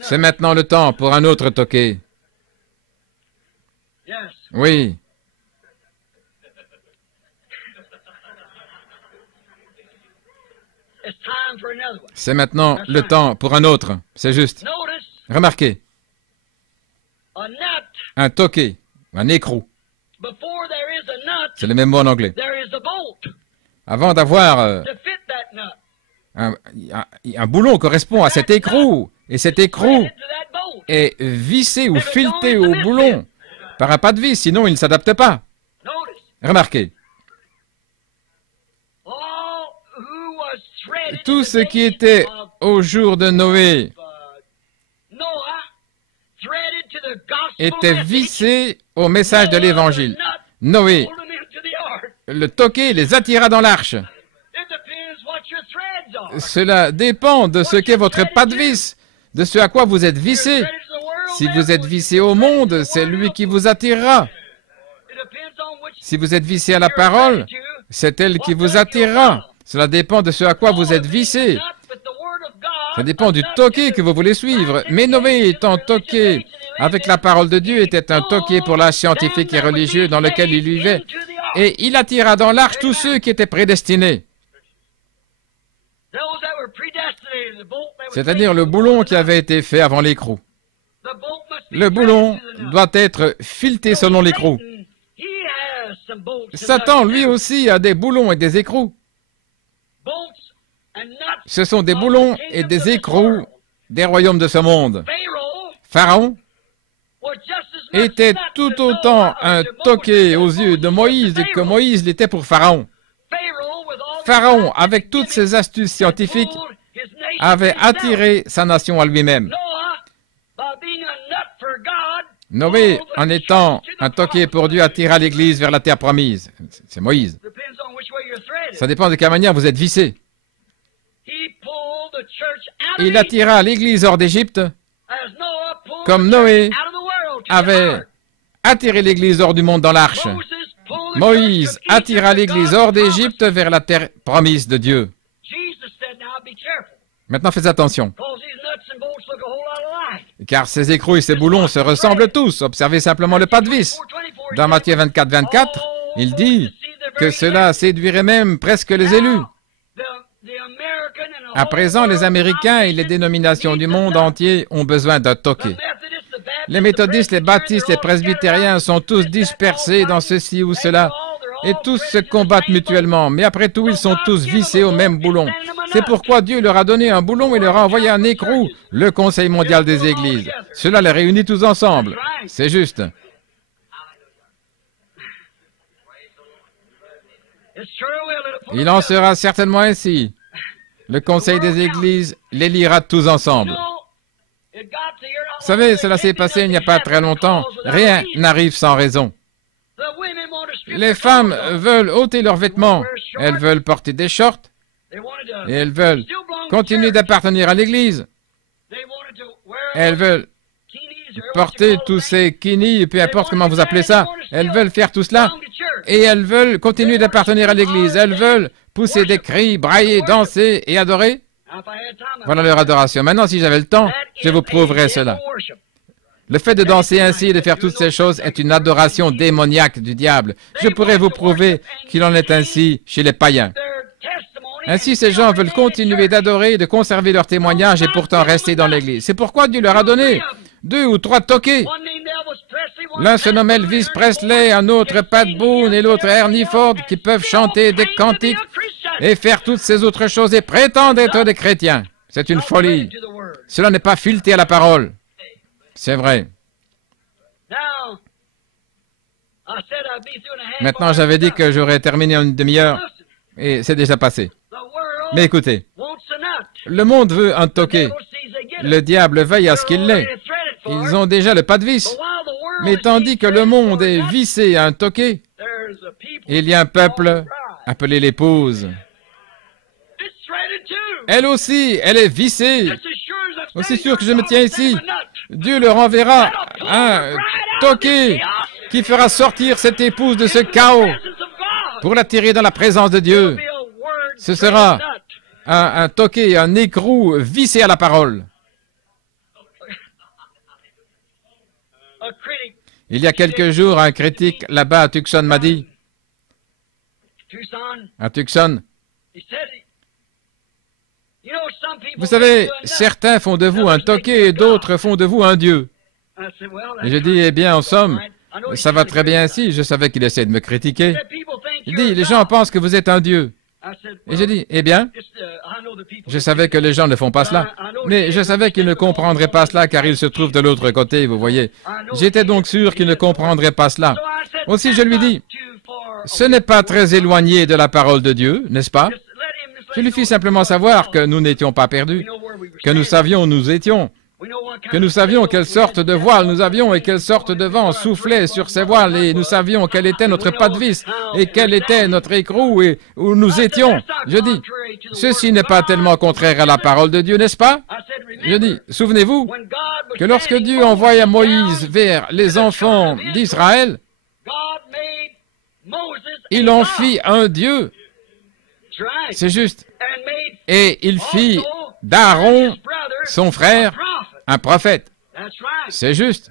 C'est maintenant le temps pour un autre toqué. Oui. C'est maintenant le temps pour un autre. C'est juste. Remarquez. Un toqué, un écrou. C'est le même mot en anglais. Avant d'avoir un boulon correspond à cet écrou. Et cet écrou est vissé ou fileté au boulon par un pas de vis, sinon il ne s'adapte pas. Remarquez. Tout ce qui était au jour de Noé était vissé au message de l'Évangile. Noé, le toqué, les attira dans l'arche. Cela dépend de ce qu'est votre pas de vis, de ce à quoi vous êtes vissé. Si vous êtes vissé au monde, c'est lui qui vous attirera. Si vous êtes vissé à la parole, c'est elle qui vous attirera. Cela dépend de ce à quoi vous êtes vissé. Ça dépend du toqué que vous voulez suivre. Mais Noé étant toqué avec la parole de Dieu était un toqué pour l'âge scientifique et religieux dans lequel il vivait. Et il attira dans l'arche tous ceux qui étaient prédestinés. C'est-à-dire le boulon qui avait été fait avant l'écrou. Le boulon doit être fileté selon l'écrou. Satan, lui aussi, a des boulons et des écrous. Ce sont des boulons et des écrous des royaumes de ce monde. Pharaon était tout autant un toqué aux yeux de Moïse que Moïse l'était pour Pharaon. Pharaon, avec toutes ses astuces scientifiques, avait attiré sa nation à lui-même. Noé, en étant un toqué pour Dieu, attira l'Église vers la terre promise. C'est Moïse. Ça dépend de quelle manière vous êtes vissé. Il attira l'Église hors d'Égypte, comme Noé avait attiré l'Église hors du monde dans l'arche. Moïse attira l'Église hors d'Égypte vers la terre promise de Dieu. Maintenant, faites attention, car ces écrous et ces boulons se ressemblent tous. Observez simplement le pas de vis. Dans Matthieu 24, 24, il dit que cela séduirait même presque les élus. À présent, les Américains et les dénominations du monde entier ont besoin d'un toqué. Les méthodistes, les baptistes, les presbytériens sont tous dispersés dans ceci ou cela, et tous se combattent mutuellement. Mais après tout, ils sont tous vissés au même boulon. C'est pourquoi Dieu leur a donné un boulon et leur a envoyé un écrou, le Conseil mondial des Églises. Cela les réunit tous ensemble. C'est juste. Il en sera certainement ainsi. Le Conseil des Églises les liera tous ensemble. Vous savez, cela s'est passé il n'y a pas très longtemps. Rien n'arrive sans raison. Les femmes veulent ôter leurs vêtements. Elles veulent porter des shorts. Et elles veulent continuer d'appartenir à l'Église. Elles veulent porter tous ces kinis, peu importe comment vous appelez ça. Elles veulent faire tout cela. Et elles veulent continuer d'appartenir à l'Église. Elles veulent pousser des cris, brailler, danser et adorer. Voilà leur adoration. Maintenant, si j'avais le temps, je vous prouverais cela. Le fait de danser ainsi et de faire toutes ces choses est une adoration démoniaque du diable. Je pourrais vous prouver qu'il en est ainsi chez les païens. Ainsi, ces gens veulent continuer d'adorer et de conserver leur témoignage et pourtant rester dans l'Église. C'est pourquoi Dieu leur a donné 2 ou 3 toqués. L'un se nomme Elvis Presley, un autre Pat Boone et l'autre Ernie Ford, qui peuvent chanter des cantiques et faire toutes ces autres choses et prétendent être des chrétiens. C'est une folie. Cela n'est pas fileté à la parole. C'est vrai. Maintenant, j'avais dit que j'aurais terminé en une demi-heure et c'est déjà passé. Mais écoutez, le monde veut un toqué. Le diable veille à ce qu'il l'ait. Ils ont déjà le pas de vis. Mais tandis que le monde est vissé à un toqué, il y a un peuple appelé l'épouse. Elle aussi, elle est vissée. Aussi sûr que je me tiens ici, Dieu leur enverra un toqué qui fera sortir cette épouse de ce chaos pour l'attirer dans la présence de Dieu. Ce sera un toqué, un écrou vissé à la parole. Il y a quelques jours, un critique là-bas à Tucson m'a dit, à Tucson, vous savez, certains font de vous un toqué et d'autres font de vous un Dieu. Et je dis, eh bien, en somme, ça va très bien ainsi. Je savais qu'il essayait de me critiquer. Il dit, les gens pensent que vous êtes un Dieu. Et j'ai dit, eh bien, je savais que les gens ne font pas cela. Mais je savais qu'ils ne comprendraient pas cela car ils se trouvent de l'autre côté, vous voyez. J'étais donc sûr qu'ils ne comprendraient pas cela. Aussi, je lui dis, ce n'est pas très éloigné de la parole de Dieu, n'est-ce pas? Je lui fis simplement savoir que nous n'étions pas perdus, que nous savions où nous étions, que nous savions quelle sorte de voile nous avions et quelle sorte de vent soufflait sur ces voiles et nous savions quel était notre pas de vis et quel était notre écrou et où nous étions. Je dis, ceci n'est pas tellement contraire à la parole de Dieu, n'est-ce pas? Je dis, souvenez-vous que lorsque Dieu envoya Moïse vers les enfants d'Israël, il en fit un Dieu. C'est juste. Et il fit d'Aaron, son frère, un prophète. C'est juste.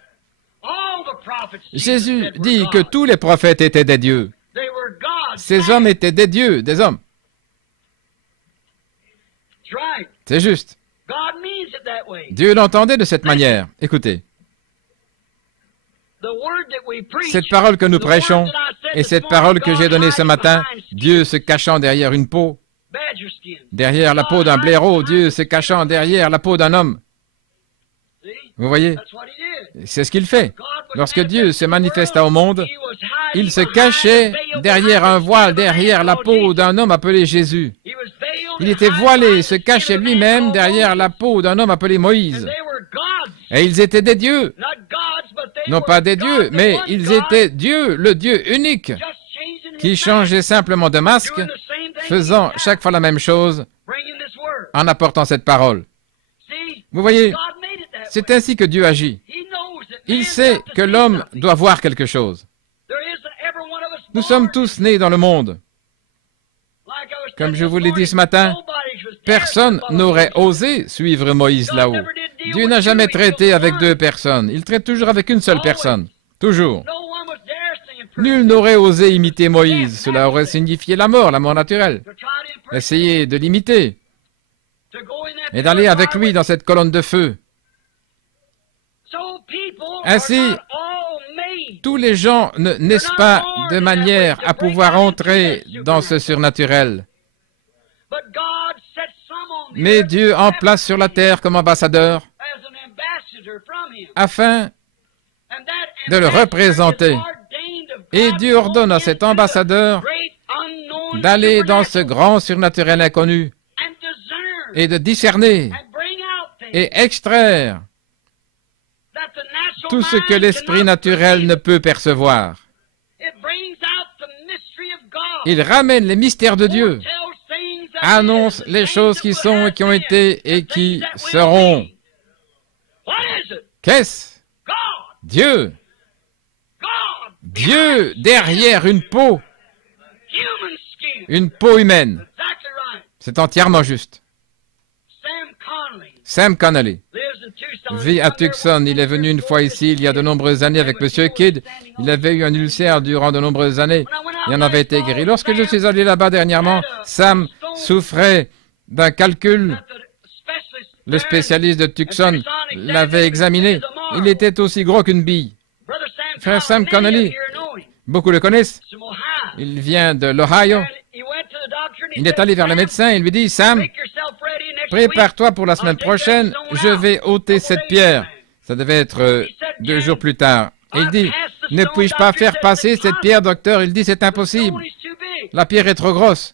Jésus dit que tous les prophètes étaient des dieux. Ces hommes étaient des dieux, des hommes. C'est juste. Dieu l'entendait de cette manière. Écoutez. Cette parole que nous prêchons et cette parole que j'ai donnée ce matin, Dieu se cachant derrière une peau, derrière la peau d'un blaireau, Dieu se cachant derrière la peau d'un homme. Vous voyez? C'est ce qu'il fait. Lorsque Dieu se manifesta au monde, il se cachait derrière un voile, derrière la peau d'un homme appelé Jésus. Il était voilé, se cachait lui-même derrière la peau d'un homme appelé Moïse. Et ils étaient des dieux. Non pas des dieux, mais ils étaient Dieu, le Dieu unique, qui changeait simplement de masque, faisant chaque fois la même chose en apportant cette parole. Vous voyez, c'est ainsi que Dieu agit. Il sait que l'homme doit voir quelque chose. Nous sommes tous nés dans le monde. Comme je vous l'ai dit ce matin, personne n'aurait osé suivre Moïse là-haut. Dieu n'a jamais traité avec deux personnes. Il traite toujours avec une seule personne. Toujours. Nul n'aurait osé imiter Moïse. Cela aurait signifié la mort naturelle. Essayez de l'imiter et d'aller avec lui dans cette colonne de feu. Ainsi, tous les gens ne naissent pas de manière à pouvoir entrer dans ce surnaturel. Mais Dieu en place sur la terre comme ambassadeur afin de le représenter. Et Dieu ordonne à cet ambassadeur d'aller dans ce grand surnaturel inconnu et de discerner et extraire tout ce que l'esprit naturel ne peut percevoir. Il ramène les mystères de Dieu, annonce les choses qui sont et qui ont été et qui seront. Qu'est-ce? Dieu. Dieu derrière une peau humaine. C'est entièrement juste. Sam Connolly vit à Tucson. Il est venu une fois ici il y a de nombreuses années avec M. Kidd. Il avait eu un ulcère durant de nombreuses années. Il en avait été guéri. Lorsque je suis allé là-bas dernièrement, Sam souffrait d'un calcul. Le spécialiste de Tucson l'avait examiné. Il était aussi gros qu'une bille. Frère Sam Connolly, beaucoup le connaissent. Il vient de l'Ohio. Il est allé vers le médecin et lui dit, « Sam, prépare-toi pour la semaine prochaine, je vais ôter cette pierre. » Ça devait être 2 jours plus tard. Et il dit, « Ne puis-je pas faire passer cette pierre, docteur? » Il dit, « C'est impossible. La pierre est trop grosse. »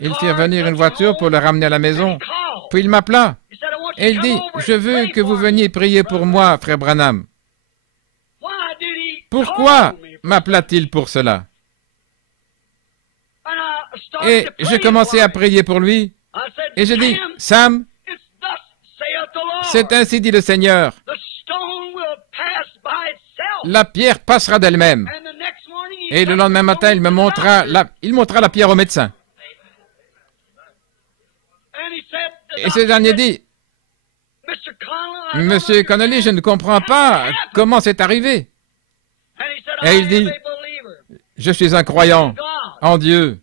Il fit venir une voiture pour le ramener à la maison. Puis il m'appela. Et il dit, « Je veux que vous veniez prier pour moi, frère Branham. » Pourquoi m'appela-t-il pour cela? Et j'ai commencé à prier pour lui. Et j'ai dit, « Sam, c'est ainsi dit le Seigneur. La pierre passera d'elle-même. » Et le lendemain matin, il montra la pierre au médecin. Et ce dernier dit, « Monsieur Connolly, je ne comprends pas comment c'est arrivé. » Et il dit, « Je suis un croyant en Dieu.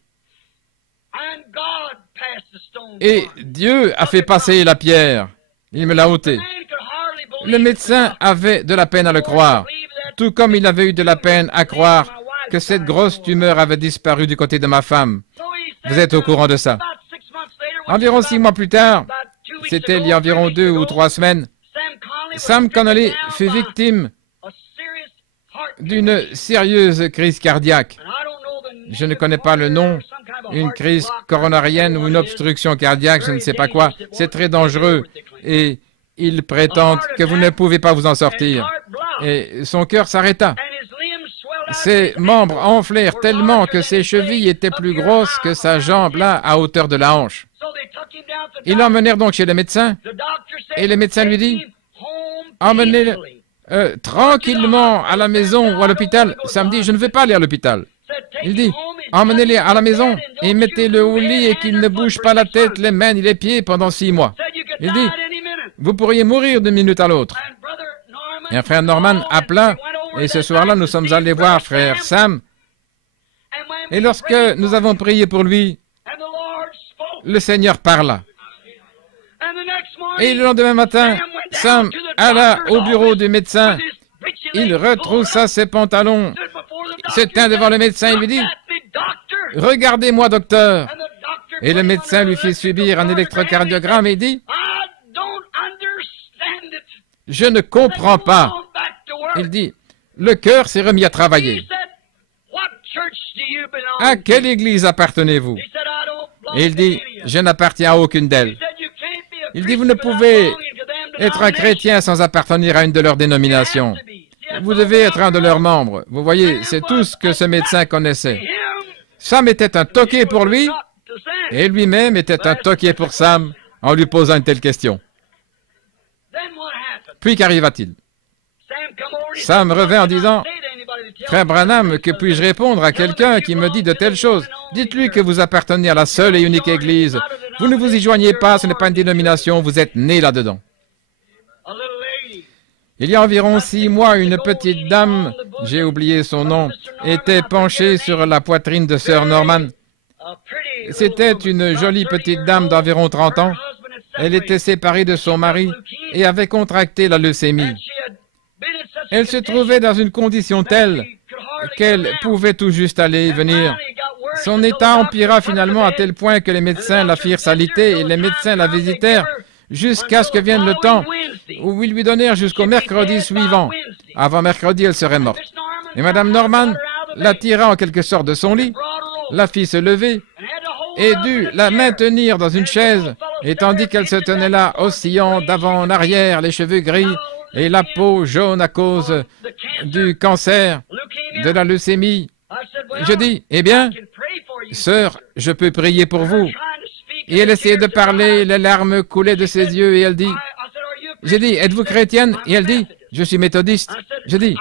Et Dieu a fait passer la pierre. Il me l'a ôtée. » Le médecin avait de la peine à le croire, tout comme il avait eu de la peine à croire que cette grosse tumeur avait disparu du côté de ma femme. Vous êtes au courant de ça. Environ 6 mois plus tard, c'était il y a environ 2 ou 3 semaines, Sam Connolly fut victime d'une sérieuse crise cardiaque. Je ne connais pas le nom, une crise coronarienne ou une obstruction cardiaque, je ne sais pas quoi. C'est très dangereux et ils prétendent que vous ne pouvez pas vous en sortir. Et son cœur s'arrêta. Ses membres enflèrent tellement que ses chevilles étaient plus grosses que sa jambe là, à hauteur de la hanche. Ils l'emmenèrent donc chez le médecin et le médecin lui dit, emmenez-le tranquillement à la maison ou à l'hôpital. Samedi, je ne vais pas aller à l'hôpital. Il dit, emmenez-le à la maison et mettez-le au lit et qu'il ne bouge pas la tête, les mains ni les pieds pendant 6 mois. Il dit, vous pourriez mourir d'une minute à l'autre. Et un frère Norman appela et ce soir-là, nous sommes allés voir frère Sam. Et lorsque nous avons prié pour lui, le Seigneur parla. Et le lendemain matin, Sam alla au bureau du médecin. Il retroussa ses pantalons, se tint devant le médecin et lui dit, « Regardez-moi, docteur. » Et le médecin lui fit subir un électrocardiogramme et dit, « Je ne comprends pas. » Il dit, « Le cœur s'est remis à travailler. À quelle église appartenez-vous? » Et il dit, « Je n'appartiens à aucune d'elles. » Il dit, « Vous ne pouvez être un chrétien sans appartenir à une de leurs dénominations. Vous devez être un de leurs membres. » Vous voyez, c'est tout ce que ce médecin connaissait. Sam était un toqué pour lui, et lui-même était un toqué pour Sam en lui posant une telle question. Puis qu'arriva-t-il? Sam revint en disant, « Frère Branham, que puis-je répondre à quelqu'un qui me dit de telles choses? Dites-lui que vous appartenez à la seule et unique Église. Vous ne vous y joignez pas, ce n'est pas une dénomination, vous êtes né là-dedans. » Il y a environ 6 mois, une petite dame, j'ai oublié son nom, était penchée sur la poitrine de Sœur Norman. C'était une jolie petite dame d'environ 30 ans. Elle était séparée de son mari et avait contracté la leucémie. Elle se trouvait dans une condition telle qu'elle pouvait tout juste aller et venir. Son état empira finalement à tel point que les médecins la firent s'aliter et les médecins la visitèrent jusqu'à ce que vienne le temps où ils lui donnèrent jusqu'au mercredi suivant. Avant mercredi, elle serait morte. Et Mme Norman la tira en quelque sorte de son lit, la fit se lever et dut la maintenir dans une chaise, et tandis qu'elle se tenait là, oscillant d'avant en arrière, les cheveux gris et la peau jaune à cause du cancer, de la leucémie, je dis, « Eh bien, sœur, je peux prier pour vous. » Et elle essayait de parler, les larmes coulaient de ses yeux, et elle dit, j'ai dit, « Êtes-vous chrétienne? » Et elle dit, « Je suis méthodiste. » Je dis,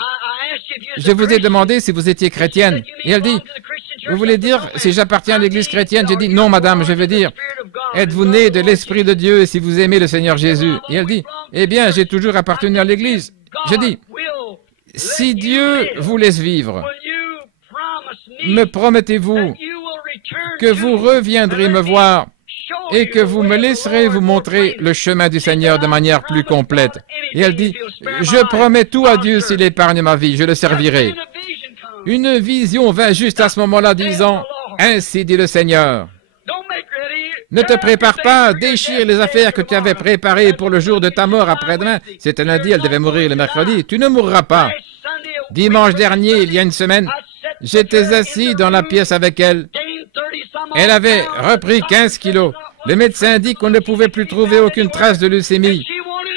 « Je vous ai demandé si vous étiez chrétienne. » Et elle dit, « Vous voulez dire si j'appartiens à l'église chrétienne? » J'ai dit, « Non, madame, je veux dire, êtes-vous né de l'Esprit de Dieu si vous aimez le Seigneur Jésus? » Et elle dit, « Eh bien, j'ai toujours appartenu à l'église. » Je dis, « Si Dieu vous laisse vivre, me promettez-vous que vous reviendrez me voir et que vous me laisserez vous montrer le chemin du Seigneur de manière plus complète? » Et elle dit, « Je promets tout à Dieu s'il épargne ma vie, je le servirai. » Une vision vint juste à ce moment-là disant, « Ainsi dit le Seigneur, ne te prépare pas, déchire les affaires que tu avais préparées pour le jour de ta mort après-demain. » C'était lundi, elle devait mourir le mercredi. « Tu ne mourras pas. » Dimanche dernier, il y a une semaine, j'étais assis dans la pièce avec elle. Elle avait repris 15 kilos. Le médecin dit qu'on ne pouvait plus trouver aucune trace de leucémie.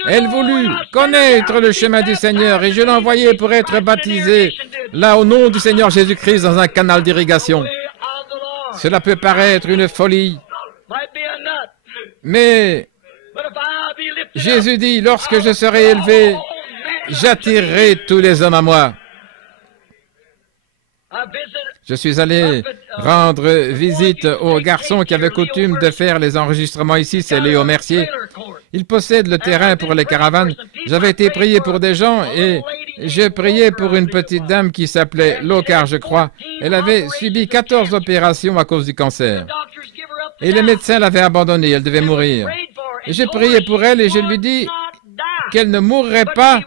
Elle voulut connaître le chemin du Seigneur et je l'envoyais pour être baptisée, là, au nom du Seigneur Jésus-Christ, dans un canal d'irrigation. Cela peut paraître une folie, mais Jésus dit, lorsque je serai élevé, j'attirerai tous les hommes à moi. Je suis allé rendre visite au garçon qui avait coutume de faire les enregistrements ici, c'est Léo Mercier. Il possède le terrain pour les caravanes. J'avais été prié pour des gens et j'ai prié pour une petite dame qui s'appelait Locard, je crois. Elle avait subi 14 opérations à cause du cancer. Et les médecins l'avaient abandonnée, elle devait mourir. Et j'ai prié pour elle et je lui dis qu'elle ne mourrait pas,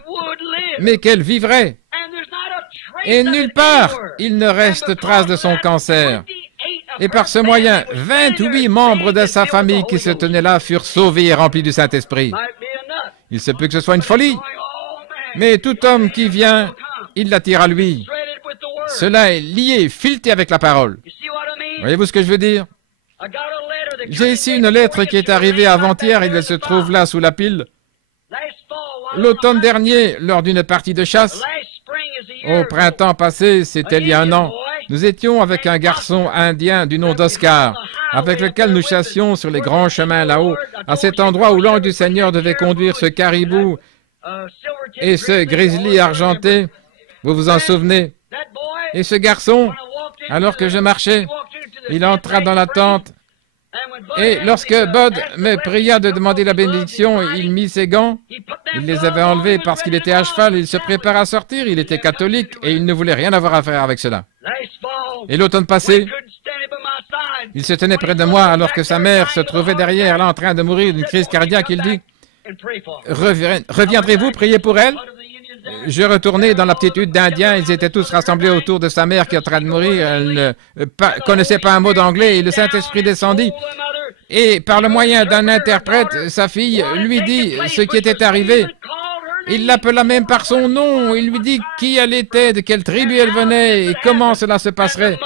mais qu'elle vivrait. Et nulle part, il ne reste trace de son cancer. Et par ce moyen, 28 membres de sa famille qui se tenaient là furent sauvés et remplis du Saint-Esprit. Il se peut que ce soit une folie, mais tout homme qui vient, il l'attire à lui. Cela est lié, fileté avec la parole. Voyez-vous ce que je veux dire? J'ai ici une lettre qui est arrivée avant-hier, et elle se trouve là sous la pile. L'automne dernier, lors d'une partie de chasse, au printemps passé, c'était il y a 1 an, nous étions avec un garçon indien du nom d'Oscar, avec lequel nous chassions sur les grands chemins là-haut, à cet endroit où l'ange du Seigneur devait conduire ce caribou et ce grizzly argenté. Vous vous en souvenez? Et ce garçon, alors que je marchais, il entra dans la tente. Et lorsque Bud me pria de demander la bénédiction, il mit ses gants. Il les avait enlevés parce qu'il était à cheval. Il se préparait à sortir. Il était catholique et il ne voulait rien avoir à faire avec cela. Et l'automne passé, il se tenait près de moi alors que sa mère se trouvait derrière, là, en train de mourir d'une crise cardiaque. Il dit, « Reviendrez-vous prier pour elle? » Je retournai dans la petite hutte d'Indiens. Ils étaient tous rassemblés autour de sa mère qui est en train de mourir. Elle ne connaissait pas un mot d'anglais et le Saint-Esprit descendit. Et par le moyen d'un interprète, sa fille lui dit ce qui était arrivé. Il l'appela même par son nom. Il lui dit qui elle était, de quelle tribu elle venait et comment cela se passerait.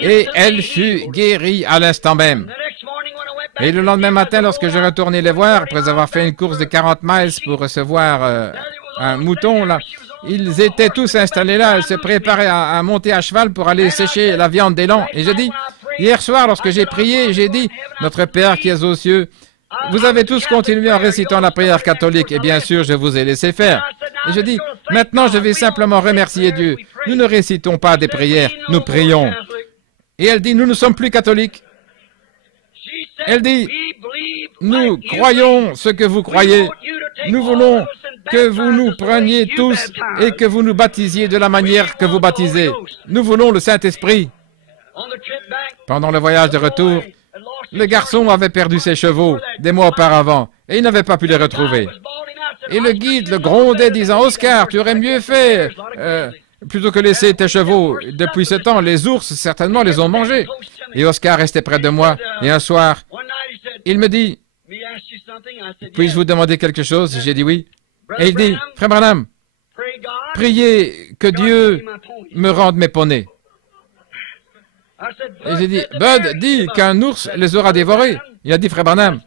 Et elle fut guérie à l'instant même. Et le lendemain matin, lorsque je retournai les voir, après avoir fait une course de 40 miles pour recevoir un mouton, là, ils étaient tous installés là, ils se préparaient à monter à cheval pour aller sécher la viande des lans. Et je dis, hier soir, lorsque j'ai prié, j'ai dit, notre Père qui es aux cieux, vous avez tous continué en récitant la prière catholique, et bien sûr, je vous ai laissé faire. Et je dis, maintenant je vais simplement remercier Dieu. Nous ne récitons pas des prières, nous prions. Et elle dit, nous ne sommes plus catholiques. Elle dit, nous croyons ce que vous croyez. Nous voulons que vous nous preniez tous et que vous nous baptisiez de la manière que vous baptisez. Nous voulons le Saint-Esprit. Pendant le voyage de retour, le garçon avait perdu ses chevaux des mois auparavant et il n'avait pas pu les retrouver. Et le guide le grondait disant, Oscar, tu aurais mieux fait plutôt que laisser tes chevaux. Depuis ce temps, les ours certainement les ont mangés. Et Oscar restait près de moi et un soir, il me dit, puis-je vous demander quelque chose? J'ai dit oui. Et il dit, Frère Branham, priez que Dieu me rende mes poneys. Et j'ai dit, Bud dit qu'un ours les aura dévorés. Il a dit, Frère Branham,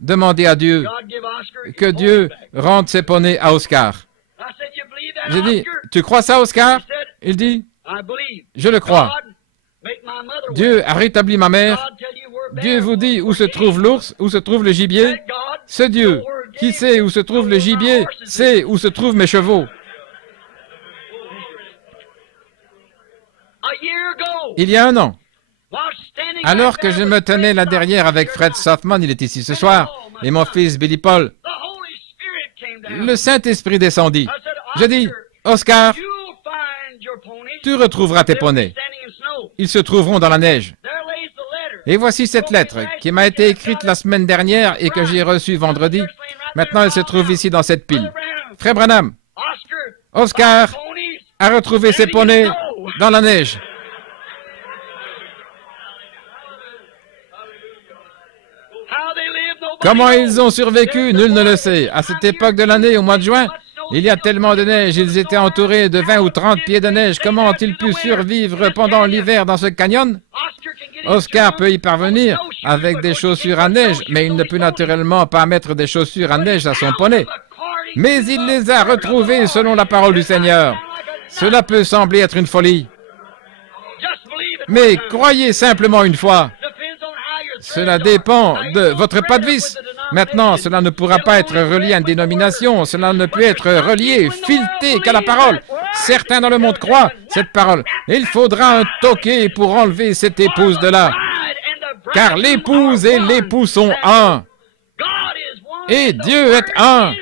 demandez à Dieu que Dieu rende ses poneys à Oscar. J'ai dit, tu crois ça, Oscar? Il dit, je le crois. Dieu a rétabli ma mère. Dieu vous dit où se trouve l'ours, où se trouve le gibier. Ce Dieu qui sait où se trouve le gibier, sait où se trouvent mes chevaux. Il y a un an, alors que je me tenais là derrière avec Fred Softman, il est ici ce soir, et mon fils Billy Paul, le Saint-Esprit descendit. Je dis, Oscar, tu retrouveras tes poneys. Ils se trouveront dans la neige. Et voici cette lettre qui m'a été écrite la semaine dernière et que j'ai reçue vendredi. Maintenant, elle se trouve ici dans cette pile. Frère Branham, Oscar a retrouvé ses poneys dans la neige. Comment ils ont survécu, nul ne le sait. À cette époque de l'année, au mois de juin, il y a tellement de neige, ils étaient entourés de 20 ou 30 pieds de neige. Comment ont-ils pu survivre pendant l'hiver dans ce canyon? Oscar peut y parvenir avec des chaussures à neige, mais il ne peut naturellement pas mettre des chaussures à neige à son poney. Mais il les a retrouvées selon la parole du Seigneur. Cela peut sembler être une folie. Mais croyez simplement une fois. Cela dépend de votre pas de vis. Maintenant, cela ne pourra pas être relié à une dénomination. Cela ne peut être relié, fileté qu'à la parole. Certains dans le monde croient cette parole. Il faudra un toquet pour enlever cette épouse de là. Car l'épouse et l'époux sont un. Et Dieu est un.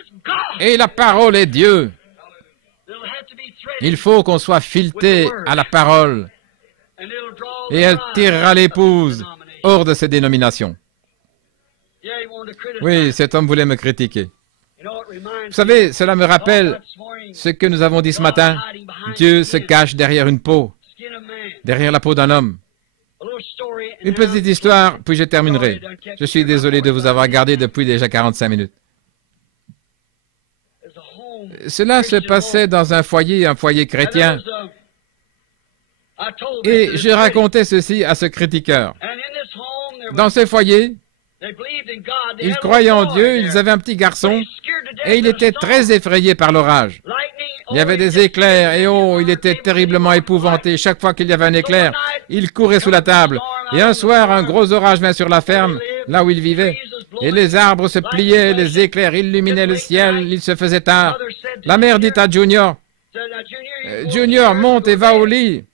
Et la parole est Dieu. Il faut qu'on soit fileté à la parole. Et elle tirera l'épouse hors de ces dénominations. Oui, cet homme voulait me critiquer. Vous savez, cela me rappelle ce que nous avons dit ce matin. Dieu se cache derrière une peau, derrière la peau d'un homme. Une petite histoire, puis je terminerai. Je suis désolé de vous avoir gardé depuis déjà 45 minutes. Cela se passait dans un foyer chrétien. Et je racontais ceci à ce critiqueur. Dans ce foyer, ils croyaient en Dieu, ils avaient un petit garçon, et il était très effrayé par l'orage. Il y avait des éclairs, et oh, il était terriblement épouvanté. Chaque fois qu'il y avait un éclair, il courait sous la table. Et un soir, un gros orage vint sur la ferme, là où il vivait. Et les arbres se pliaient, les éclairs illuminaient le ciel, il se faisait tard. La mère dit à Junior, « Junior, monte et va au lit. »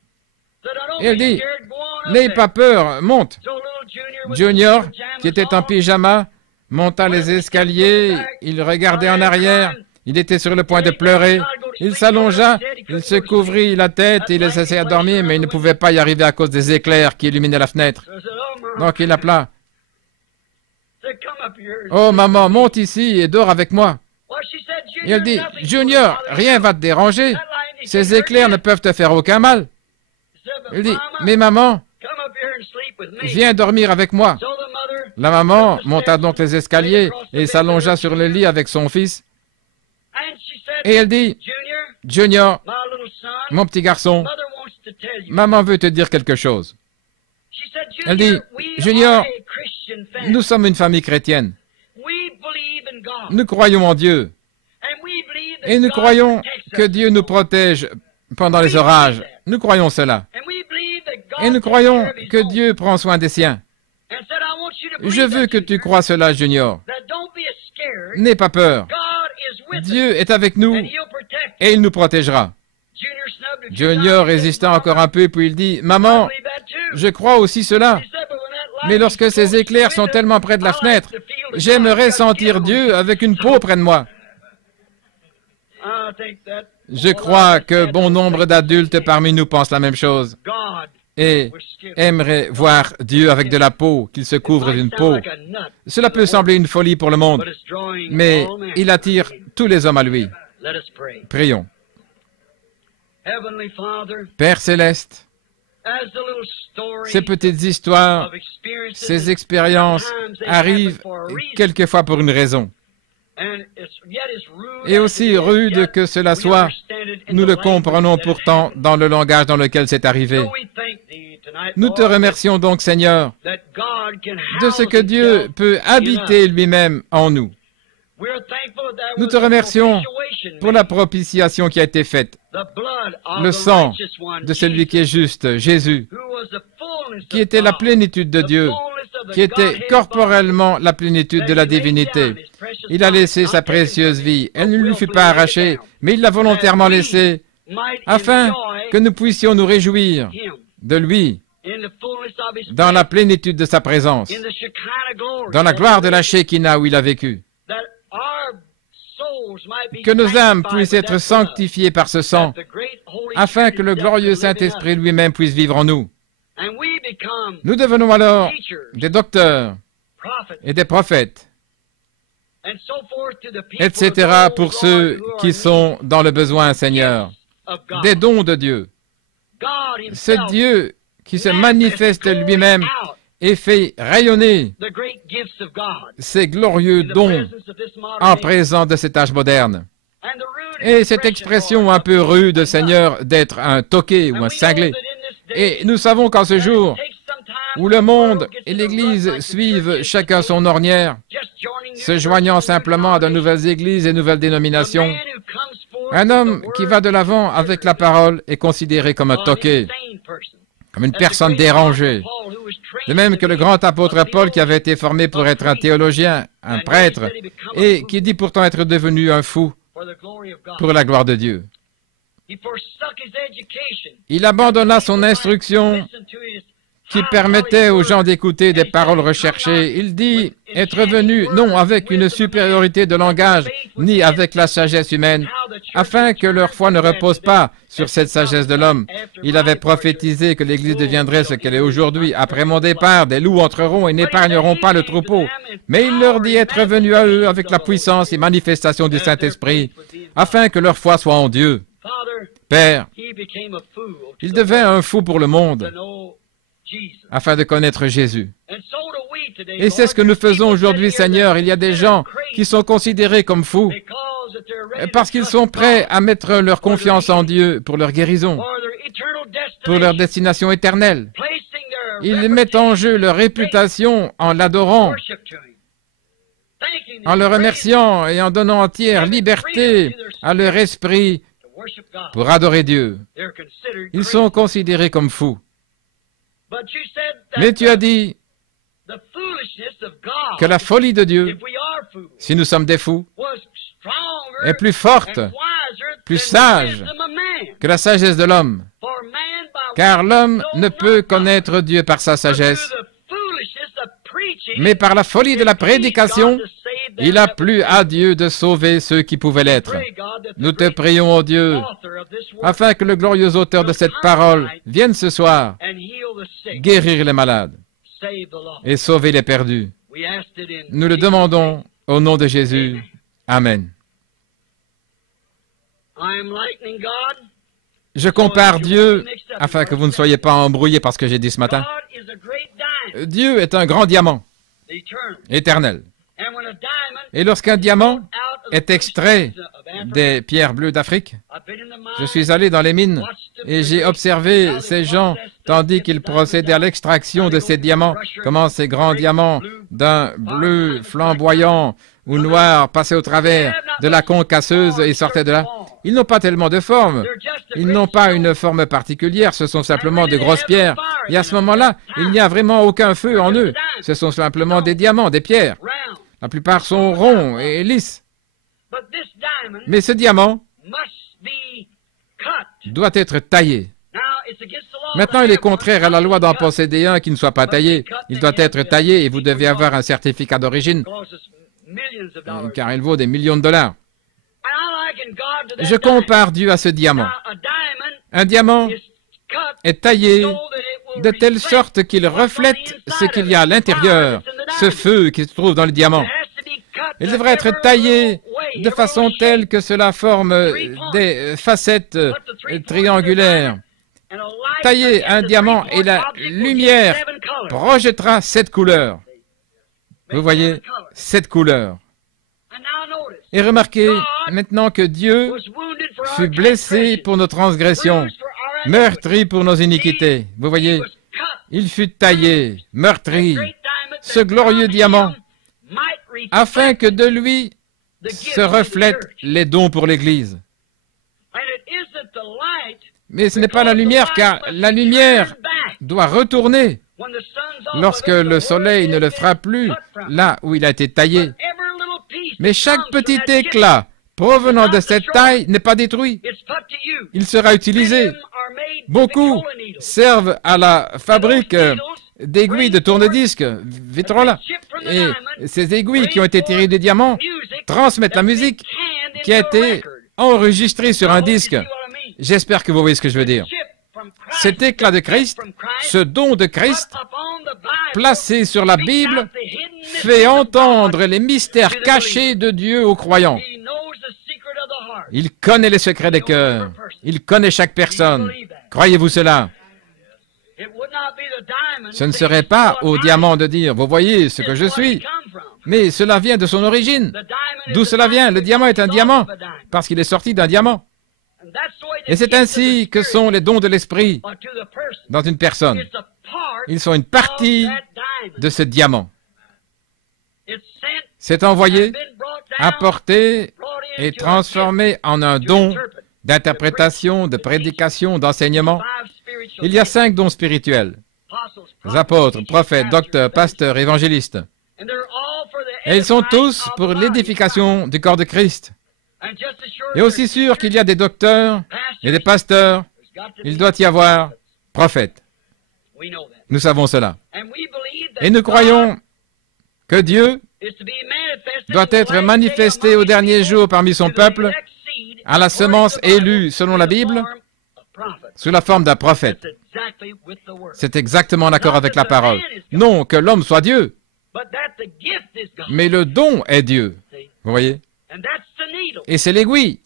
Et elle dit, « N'aie pas peur, monte. » Junior, qui était en pyjama, monta les escaliers, il regardait en arrière, il était sur le point de pleurer. Il s'allongea, il se couvrit la tête, il essayait de dormir, mais il ne pouvait pas y arriver à cause des éclairs qui illuminaient la fenêtre. Donc il appela. « Oh maman, monte ici et dors avec moi. » Et elle dit, « Junior, rien va te déranger. Ces éclairs ne peuvent te faire aucun mal. » Il dit, « Mais maman, viens dormir avec moi. » La maman monta donc les escaliers et s'allongea sur le lit avec son fils. Et elle dit, « Junior, mon petit garçon, maman veut te dire quelque chose. » Elle dit, « Junior, nous sommes une famille chrétienne. Nous croyons en Dieu. Et nous croyons que Dieu nous protège pendant les orages. Nous croyons cela. Et nous croyons que Dieu prend soin des siens. Je veux que tu crois cela, Junior. N'aie pas peur. Dieu est avec nous et il nous protégera. Junior résista encore un peu, puis il dit, « Maman, je crois aussi cela. Mais lorsque ces éclairs sont tellement près de la fenêtre, j'aimerais sentir Dieu avec une peau près de moi. » Je crois que bon nombre d'adultes parmi nous pensent la même chose et aimeraient voir Dieu avec de la peau, qu'il se couvre d'une peau. Cela peut sembler une folie pour le monde, mais il attire tous les hommes à lui. Prions. Père céleste, ces petites histoires, ces expériences arrivent quelquefois pour une raison. Et aussi rude que cela soit, nous le comprenons pourtant dans le langage dans lequel c'est arrivé. Nous te remercions donc, Seigneur, de ce que Dieu peut habiter lui-même en nous. Nous te remercions pour la propitiation qui a été faite, le sang de celui qui est juste, Jésus, qui était la plénitude de Dieu, qui était corporellement la plénitude de la divinité. Il a laissé sa précieuse vie. Elle ne lui fut pas arrachée, mais il l'a volontairement laissée, afin que nous puissions nous réjouir de lui, dans la plénitude de sa présence, dans la gloire de la Shekinah où il a vécu. Que nos âmes puissent être sanctifiées par ce sang, afin que le glorieux Saint-Esprit lui-même puisse vivre en nous. Nous devenons alors des docteurs et des prophètes, etc. pour ceux qui sont dans le besoin, Seigneur, des dons de Dieu. C'est Dieu qui se manifeste lui-même et fait rayonner ces glorieux dons en présence de cet âge moderne. Et cette expression un peu rude, Seigneur, d'être un toqué ou un cinglé. Et nous savons qu'en ce jour, où le monde et l'Église suivent chacun son ornière, se joignant simplement à de nouvelles églises et nouvelles dénominations, un homme qui va de l'avant avec la parole est considéré comme un toqué, comme une personne dérangée. De même que le grand apôtre Paul qui avait été formé pour être un théologien, un prêtre, et qui dit pourtant être devenu un fou pour la gloire de Dieu. Il abandonna son instruction qui permettait aux gens d'écouter des paroles recherchées. Il dit être venu non avec une supériorité de langage, ni avec la sagesse humaine, afin que leur foi ne repose pas sur cette sagesse de l'homme. Il avait prophétisé que l'Église deviendrait ce qu'elle est aujourd'hui. Après mon départ, des loups entreront et n'épargneront pas le troupeau. Mais il leur dit être venu à eux avec la puissance et manifestation du Saint-Esprit, afin que leur foi soit en Dieu. Père, il devint un fou pour le monde, afin de connaître Jésus. Et c'est ce que nous faisons aujourd'hui, Seigneur. Il y a des gens qui sont considérés comme fous parce qu'ils sont prêts à mettre leur confiance en Dieu pour leur guérison, pour leur destination éternelle. Ils mettent en jeu leur réputation en l'adorant, en le remerciant et en donnant entière liberté à leur esprit pour adorer Dieu. Ils sont considérés comme fous. Mais tu as dit que la folie de Dieu, si nous sommes des fous, est plus forte, plus sage que la sagesse de l'homme. Car l'homme ne peut connaître Dieu par sa sagesse, mais par la folie de la prédication, il a plu à Dieu de sauver ceux qui pouvaient l'être. Nous te prions, ô Dieu, afin que le glorieux auteur de cette parole vienne ce soir guérir les malades et sauver les perdus. Nous le demandons au nom de Jésus. Amen. Je compare Dieu, afin que vous ne soyez pas embrouillés par ce que j'ai dit ce matin. Dieu est un grand diamant, éternel. Et lorsqu'un diamant est extrait des pierres bleues d'Afrique, je suis allé dans les mines et j'ai observé ces gens tandis qu'ils procédaient à l'extraction de ces diamants, comment ces grands diamants d'un bleu flamboyant ou noir passaient au travers de la concasseuse et sortaient de là. Ils n'ont pas tellement de forme, ils n'ont pas une forme particulière, ce sont simplement de grosses pierres. Et à ce moment-là, il n'y a vraiment aucun feu en eux, ce sont simplement des diamants, des pierres. La plupart sont ronds et lisses. Mais ce diamant doit être taillé. Maintenant, il est contraire à la loi d'en posséder un qui ne soit pas taillé. Il doit être taillé et vous devez avoir un certificat d'origine, car il vaut des millions de dollars. Je compare Dieu à ce diamant. Un diamant est taillé de telle sorte qu'il reflète ce qu'il y a à l'intérieur, ce feu qui se trouve dans le diamant. Il devrait être taillé de façon telle que cela forme des facettes triangulaires. Tailler un diamant et la lumière projettera cette couleur. Vous voyez, cette couleur. Et remarquez maintenant que Dieu fut blessé pour nos transgressions, meurtri pour nos iniquités. Vous voyez, il fut taillé, meurtri, ce glorieux diamant, afin que de lui se reflètent les dons pour l'Église. Mais ce n'est pas la lumière, car la lumière doit retourner lorsque le soleil ne le fera plus là où il a été taillé. Mais chaque petit éclat provenant de cette taille n'est pas détruit. Il sera utilisé. Beaucoup servent à la fabrique d'aiguilles de tourne-disque, Vitrola. Et ces aiguilles qui ont été tirées des diamants transmettent la musique qui a été enregistrée sur un disque. J'espère que vous voyez ce que je veux dire. Cet éclat de Christ, ce don de Christ, placé sur la Bible, fait entendre les mystères cachés de Dieu aux croyants. Il connaît les secrets des cœurs. Il connaît chaque personne. Croyez-vous cela? Ce ne serait pas au diamant de dire, vous voyez ce que je suis, mais cela vient de son origine. D'où cela vient? Le diamant est un diamant, parce qu'il est sorti d'un diamant. Et c'est ainsi que sont les dons de l'Esprit dans une personne. Ils sont une partie de ce diamant. C'est envoyé, apporté et transformé en un don d'interprétation, de prédication, d'enseignement. Il y a 5 dons spirituels. Apôtres, prophètes, docteurs, pasteurs, évangélistes. Et ils sont tous pour l'édification du corps de Christ. Et aussi sûr qu'il y a des docteurs et des pasteurs, il doit y avoir prophètes. Nous savons cela. Et nous croyons que Dieu doit être manifesté au dernier jour parmi son peuple à la semence élue selon la Bible sous la forme d'un prophète. C'est exactement en accord avec la parole. Non que l'homme soit Dieu, mais le don est Dieu. Vous voyez? Et c'est l'aiguille.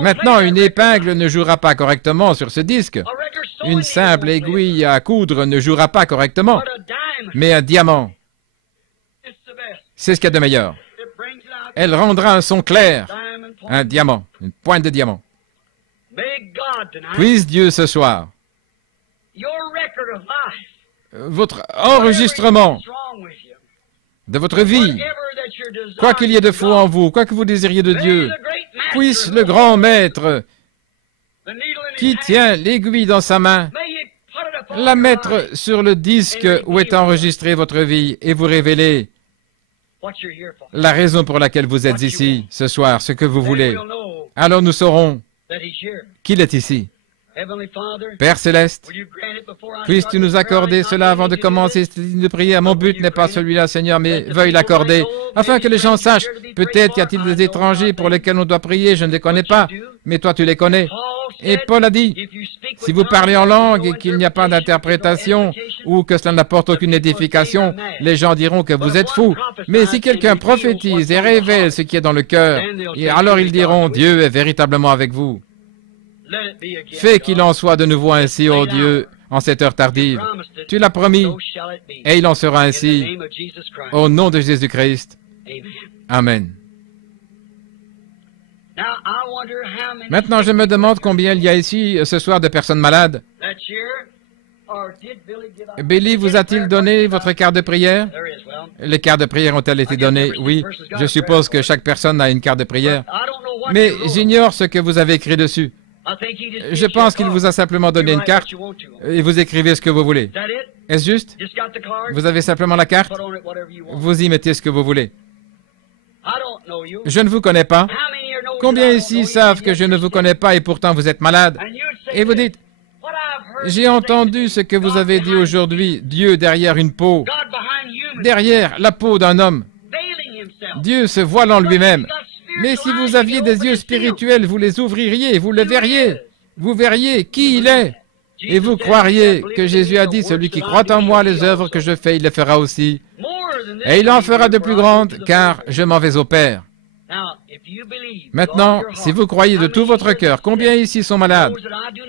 Maintenant, une épingle ne jouera pas correctement sur ce disque. Une simple aiguille à coudre ne jouera pas correctement. Mais un diamant, c'est ce qu'il y a de meilleur. Elle rendra un son clair. Un diamant, une pointe de diamant. Puisse Dieu ce soir, votre enregistrement de votre vie, quoi qu'il y ait de faux en vous, quoi que vous désiriez de Dieu, puisse le grand maître qui tient l'aiguille dans sa main la mettre sur le disque où est enregistrée votre vie et vous révéler la raison pour laquelle vous êtes ici ce soir, ce que vous voulez. Alors nous saurons qu'il est ici. Père Céleste, puisses-tu nous accorder cela avant de commencer de prier? Mon but n'est pas celui-là, Seigneur, mais veuille l'accorder, afin que les gens sachent. Peut-être y a-t-il des étrangers pour lesquels on doit prier, je ne les connais pas, mais toi tu les connais. Et Paul a dit, si vous parlez en langue et qu'il n'y a pas d'interprétation, ou que cela n'apporte aucune édification, les gens diront que vous êtes fous. Mais si quelqu'un prophétise et révèle ce qui est dans le cœur, alors ils diront, Dieu est véritablement avec vous. Fais qu'il en soit de nouveau ainsi, ô Dieu, en cette heure tardive. Tu l'as promis, et il en sera ainsi, au nom de Jésus-Christ. Amen. Maintenant, je me demande combien il y a ici ce soir de personnes malades. Billy vous a-t-il donné votre carte de prière? Les cartes de prière ont-elles été données? Oui, je suppose que chaque personne a une carte de prière. Mais j'ignore ce que vous avez écrit dessus. Je pense qu'il vous a simplement donné une carte et vous écrivez ce que vous voulez. Est-ce juste? Vous avez simplement la carte? Vous y mettez ce que vous voulez. Je ne vous connais pas. Combien ici savent que je ne vous connais pas et pourtant vous êtes malade? Et vous dites, j'ai entendu ce que vous avez dit aujourd'hui, Dieu derrière une peau, derrière la peau d'un homme. Dieu se voile en lui-même. Mais si vous aviez des yeux spirituels, vous les ouvririez, vous le verriez. Vous verriez qui il est. Et vous croiriez que Jésus a dit, celui qui croit en moi, les œuvres que je fais, il les fera aussi. Et il en fera de plus grandes, car je m'en vais au Père. Maintenant, si vous croyez de tout votre cœur, combien ici sont malades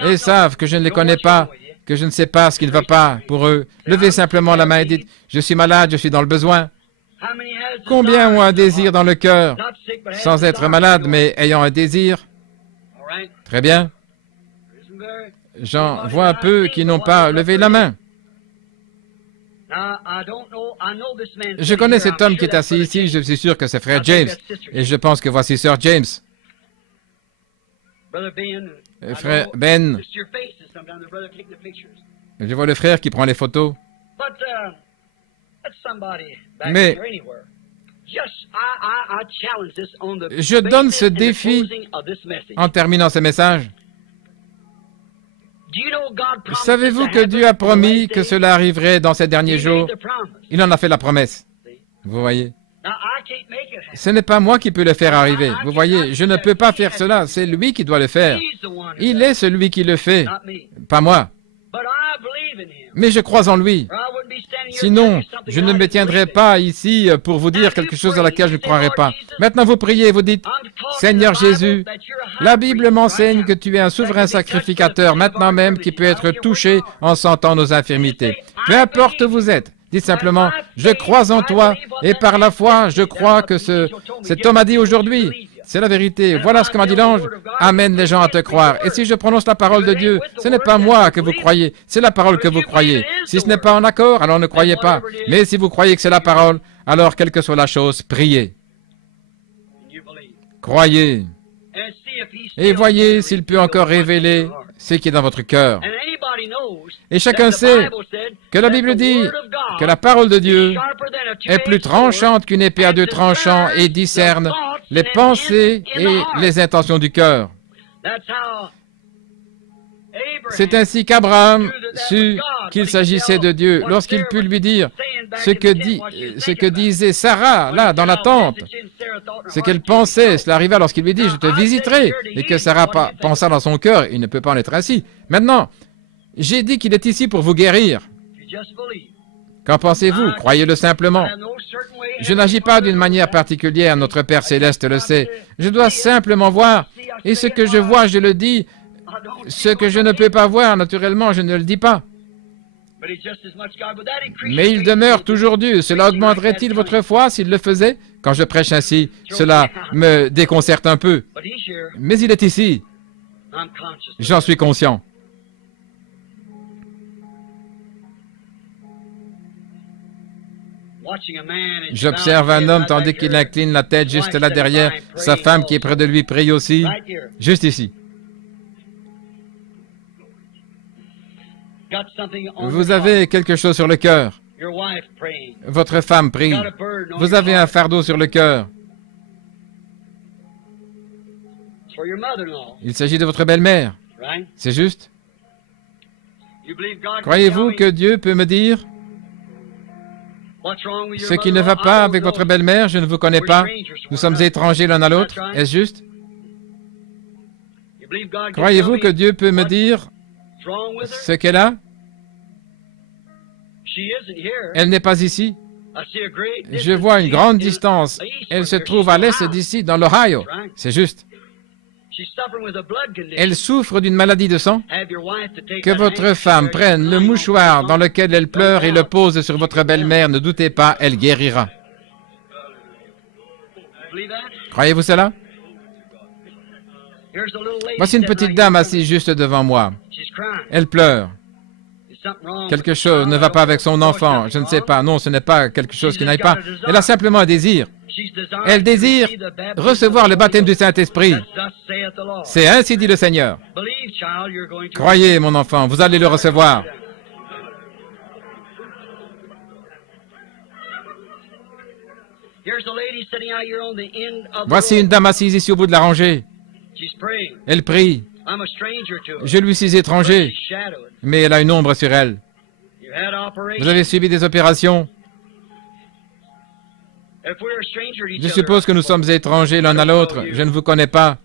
et savent que je ne les connais pas, que je ne sais pas ce qui ne va pas pour eux, levez simplement la main et dites, je suis malade, je suis dans le besoin. Combien ont un désir dans le cœur, sans être malade, mais ayant un désir? Très bien. J'en vois un peu qui n'ont pas levé la main. Je connais cet homme qui est assis ici, je suis sûr que c'est frère James. Et je pense que voici sœur James. Frère Ben. Je vois le frère qui prend les photos. Mais je donne ce défi en terminant ce message. Savez-vous que Dieu a promis que cela arriverait dans ces derniers jours? Il en a fait la promesse. Vous voyez? Ce n'est pas moi qui peux le faire arriver. Vous voyez, je ne peux pas faire cela. C'est lui qui doit le faire. Il est celui qui le fait, pas moi. Mais je crois en lui. Sinon, je ne me tiendrai pas ici pour vous dire quelque chose à laquelle je ne croirai pas. Maintenant, vous priez et vous dites, Seigneur Jésus, la Bible m'enseigne que tu es un souverain sacrificateur maintenant même qui peut être touché en sentant nos infirmités. Peu importe où vous êtes, dites simplement, je crois en toi et par la foi, je crois que cet homme a dit aujourd'hui. C'est la vérité. Voilà ce que m'a dit l'ange. Amène les gens à te croire. Et si je prononce la parole de Dieu, ce n'est pas moi que vous croyez, c'est la parole que vous croyez. Si ce n'est pas en accord, alors ne croyez pas. Mais si vous croyez que c'est la parole, alors quelle que soit la chose, priez. Croyez. Et voyez s'il peut encore révéler ce qui est dans votre cœur. Et chacun sait que la Bible dit que la parole de Dieu est plus tranchante qu'une épée à deux tranchants et discerne les pensées et les intentions du cœur. C'est ainsi qu'Abraham sut qu'il s'agissait de Dieu lorsqu'il put lui dire ce que disait Sarah, là, dans la tente. Ce qu'elle pensait, cela arriva lorsqu'il lui dit « Je te visiterai » et que Sarah pensa dans son cœur « Il ne peut pas en être ainsi. » Maintenant, j'ai dit qu'il est ici pour vous guérir. Qu'en pensez-vous? Croyez-le simplement. Je n'agis pas d'une manière particulière, notre Père Céleste le sait. Je dois simplement voir, et ce que je vois, je le dis. Ce que je ne peux pas voir, naturellement, je ne le dis pas. Mais il demeure toujours Dieu. Cela augmenterait-il votre foi s'il le faisait? Quand je prêche ainsi, cela me déconcerte un peu. Mais il est ici. J'en suis conscient. J'observe un homme tandis qu'il incline la tête juste là derrière. Sa femme qui est près de lui prie aussi. Juste ici. Vous avez quelque chose sur le cœur. Votre femme prie. Vous avez un fardeau sur le cœur. Il s'agit de votre belle-mère. C'est juste? Croyez-vous que Dieu peut me dire ce qui ne va pas avec votre belle-mère? Je ne vous connais pas. Nous sommes étrangers l'un à l'autre. Est-ce juste? Croyez-vous que Dieu peut me dire ce qu'elle a? Elle n'est pas ici. Je vois une grande distance. Elle se trouve à l'est d'ici, dans l'Ohio. C'est juste. Elle souffre d'une maladie de sang. Que votre femme prenne le mouchoir dans lequel elle pleure et le pose sur votre belle-mère. Ne doutez pas, elle guérira. Croyez-vous cela? Voici une petite dame assise juste devant moi. Elle pleure. Quelque chose ne va pas avec son enfant. Je ne sais pas. Non, ce n'est pas quelque chose qui n'aille pas. Elle a simplement un désir. Elle désire recevoir le baptême du Saint-Esprit. C'est ainsi dit le Seigneur. Croyez, mon enfant, vous allez le recevoir. Voici une dame assise ici au bout de la rangée. Elle prie. Je lui suis étranger, mais elle a une ombre sur elle. Vous avez subi des opérations. Je suppose que nous sommes étrangers l'un à l'autre. Je ne vous connais pas.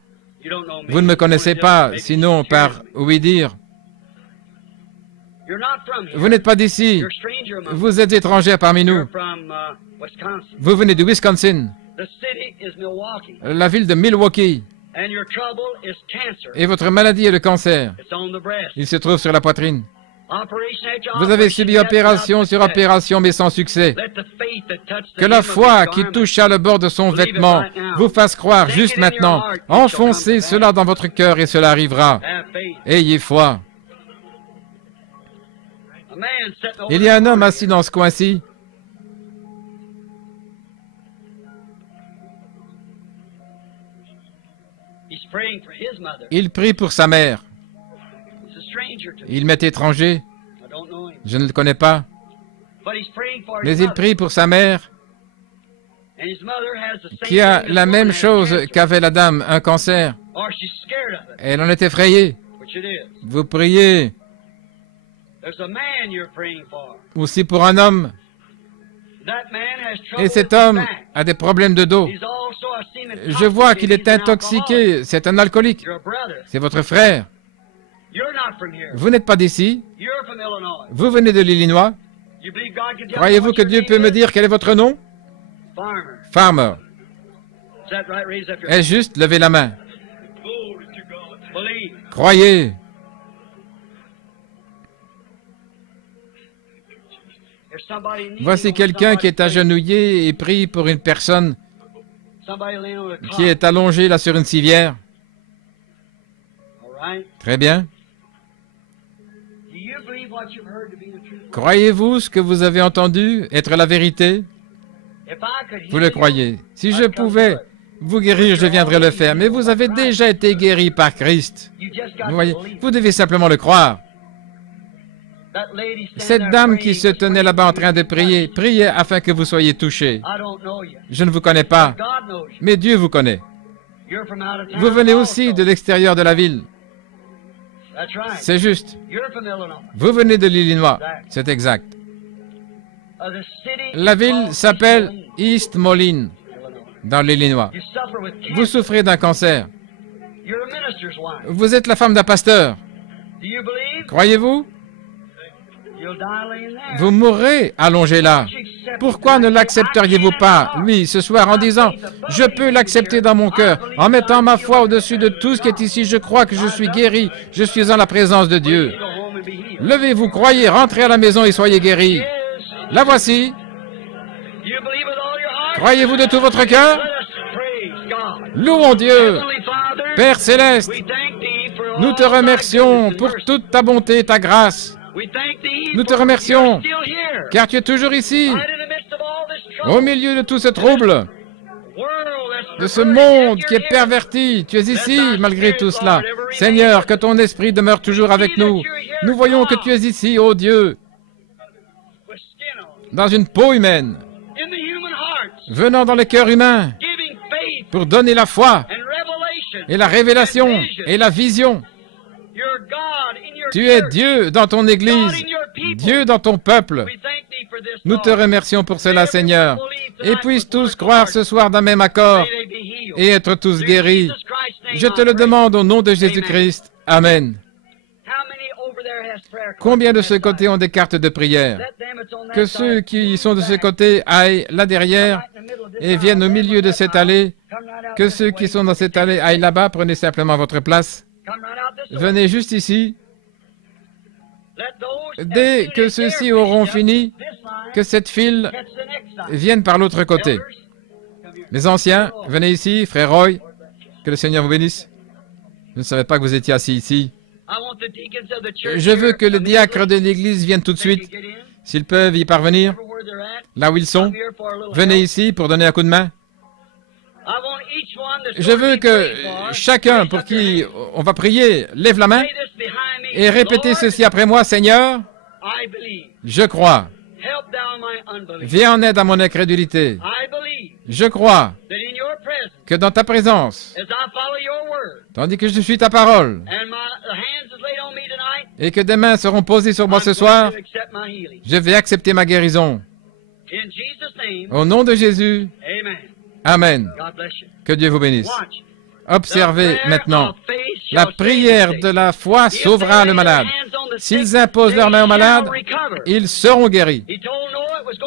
Vous ne me connaissez pas, sinon par oui dire. Vous n'êtes pas d'ici. Vous êtes étrangers parmi nous. Vous venez du Wisconsin. La ville de Milwaukee. Et votre maladie est le cancer. Il se trouve sur la poitrine. Vous avez subi opération sur opération, mais sans succès. Que la foi qui toucha le bord de son vêtement vous fasse croire juste maintenant. Enfoncez cela dans votre cœur et cela arrivera. Ayez foi. Il y a un homme assis dans ce coin-ci. Il prie pour sa mère. Il m'est étranger. Je ne le connais pas. Mais il prie pour sa mère, qui a la même chose qu'avait la dame, un cancer. Elle en est effrayée. Vous priez aussi pour un homme. Et cet homme a des problèmes de dos. Je vois qu'il est intoxiqué. C'est un alcoolique. C'est votre frère. Vous n'êtes pas d'ici. Vous venez de l'Illinois. Croyez-vous que Dieu peut me dire quel est votre nom? Farmer. Est juste, levez la main. Croyez. Voici quelqu'un qui est agenouillé et prie pour une personne qui est allongée là sur une civière. Très bien. Croyez-vous ce que vous avez entendu être la vérité? Vous le croyez. Si je pouvais vous guérir, je viendrais le faire. Mais vous avez déjà été guéri par Christ. Vous voyez, vous devez simplement le croire. Cette dame qui se tenait là-bas en train de prier, priez afin que vous soyez touchés. Je ne vous connais pas, mais Dieu vous connaît. Vous venez aussi de l'extérieur de la ville. C'est juste. Vous venez de l'Illinois. C'est exact. La ville s'appelle East Moline, dans l'Illinois. Vous souffrez d'un cancer. Vous êtes la femme d'un pasteur. Croyez-vous? Vous mourrez allongé là. Pourquoi ne l'accepteriez-vous pas, lui, ce soir, en disant, « Je peux l'accepter dans mon cœur. En mettant ma foi au-dessus de tout ce qui est ici, je crois que je suis guéri. Je suis en la présence de Dieu. » Levez-vous, croyez, rentrez à la maison et soyez guéris. La voici. Croyez-vous de tout votre cœur? Louons Dieu. Père céleste, nous te remercions pour toute ta bonté et ta grâce. Nous te remercions, car tu es toujours ici, au milieu de tout ce trouble, de ce monde qui est perverti. Tu es ici, malgré tout cela. Seigneur, que ton esprit demeure toujours avec nous. Nous voyons que tu es ici, ô Dieu, dans une peau humaine, venant dans les cœurs humains, pour donner la foi, et la révélation, et la vision. Tu es Dieu dans ton Église, Dieu dans ton peuple. Nous te remercions pour cela, Seigneur. Et puissent tous croire ce soir d'un même accord et être tous guéris. Je te le demande au nom de Jésus-Christ. Amen. Combien de ce côté ont des cartes de prière? Que ceux qui sont de ce côté aillent là derrière et viennent au milieu de cette allée. Que ceux qui sont dans cette allée aillent là-bas. Prenez simplement votre place. Venez juste ici. Dès que ceux-ci auront fini, que cette file vienne par l'autre côté. Les anciens, venez ici, frère Roy. Que le Seigneur vous bénisse. Je ne savais pas que vous étiez assis ici. Je veux que les diacres de l'Église viennent tout de suite, s'ils peuvent y parvenir, là où ils sont. Venez ici pour donner un coup de main. Je veux que chacun pour qui on va prier lève la main et répétez ceci après moi. Seigneur, je crois. Viens en aide à mon incrédulité. Je crois que dans ta présence, tandis que je suis ta parole, et que des mains seront posées sur moi ce soir, je vais accepter ma guérison. Au nom de Jésus, Amen. Que Dieu vous bénisse. Observez maintenant. La prière de la foi sauvera le malade. S'ils imposent leurs mains aux malades, ils seront guéris.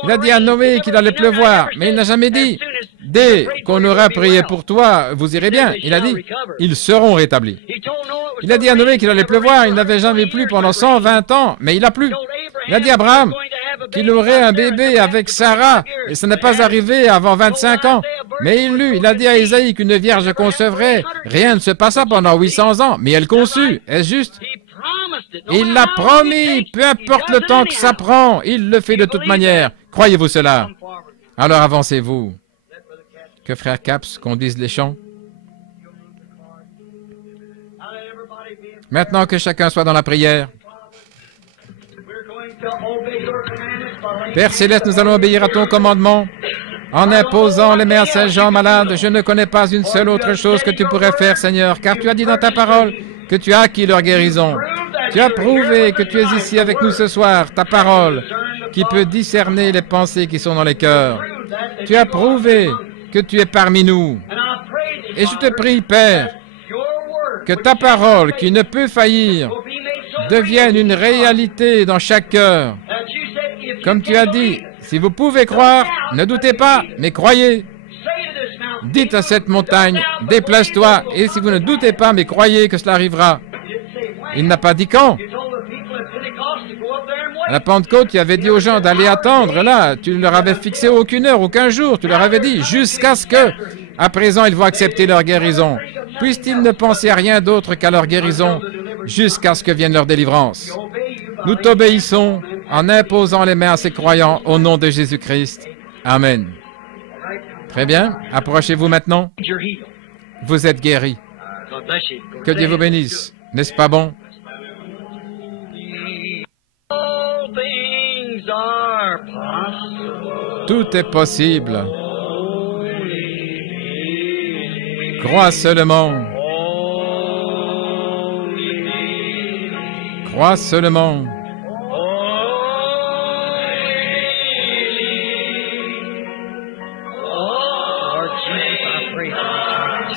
Il a dit à Noé qu'il allait pleuvoir, mais il n'a jamais dit, dès qu'on aura prié pour toi, vous irez bien. Il a dit, ils seront rétablis. Il a dit à Noé qu'il allait pleuvoir, il n'avait jamais plu pendant 120 ans, mais il a plu. Il a dit à Abraham qu'il aurait un bébé avec Sarah, et ce n'est pas arrivé avant 25 ans. Mais il a dit à Isaïe qu'une vierge concevrait. Rien ne se passa pendant 800 ans, mais elle conçut. Est-ce juste? Il l'a promis, peu importe le temps que ça prend, il le fait de toute manière. Croyez-vous cela? Alors avancez-vous. Que Frère Capps conduise les chants. Maintenant que chacun soit dans la prière. Père Céleste, nous allons obéir à ton commandement. En imposant les mains à ces gens malades, je ne connais pas une seule autre chose que tu pourrais faire, Seigneur, car tu as dit dans ta parole que tu as acquis leur guérison. Tu as prouvé que tu es ici avec nous ce soir, ta parole, qui peut discerner les pensées qui sont dans les cœurs. Tu as prouvé que tu es parmi nous. Et je te prie, Père, que ta parole, qui ne peut faillir, devienne une réalité dans chaque cœur. Comme tu as dit, si vous pouvez croire, ne doutez pas, mais croyez. Dites à cette montagne, déplace-toi, et si vous ne doutez pas, mais croyez que cela arrivera. Il n'a pas dit quand. À la Pentecôte, tu avais dit aux gens d'aller attendre, là, tu ne leur avais fixé aucune heure, aucun jour, tu leur avais dit, jusqu'à ce que, à présent, ils vont accepter leur guérison. Puissent-ils ne penser à rien d'autre qu'à leur guérison, jusqu'à ce que vienne leur délivrance. Nous t'obéissons en imposant les mains à ces croyants au nom de Jésus-Christ. Amen. Très bien. Approchez-vous maintenant. Vous êtes guéris. Que Dieu vous bénisse. N'est-ce pas bon? Tout est possible. Crois seulement. Crois seulement.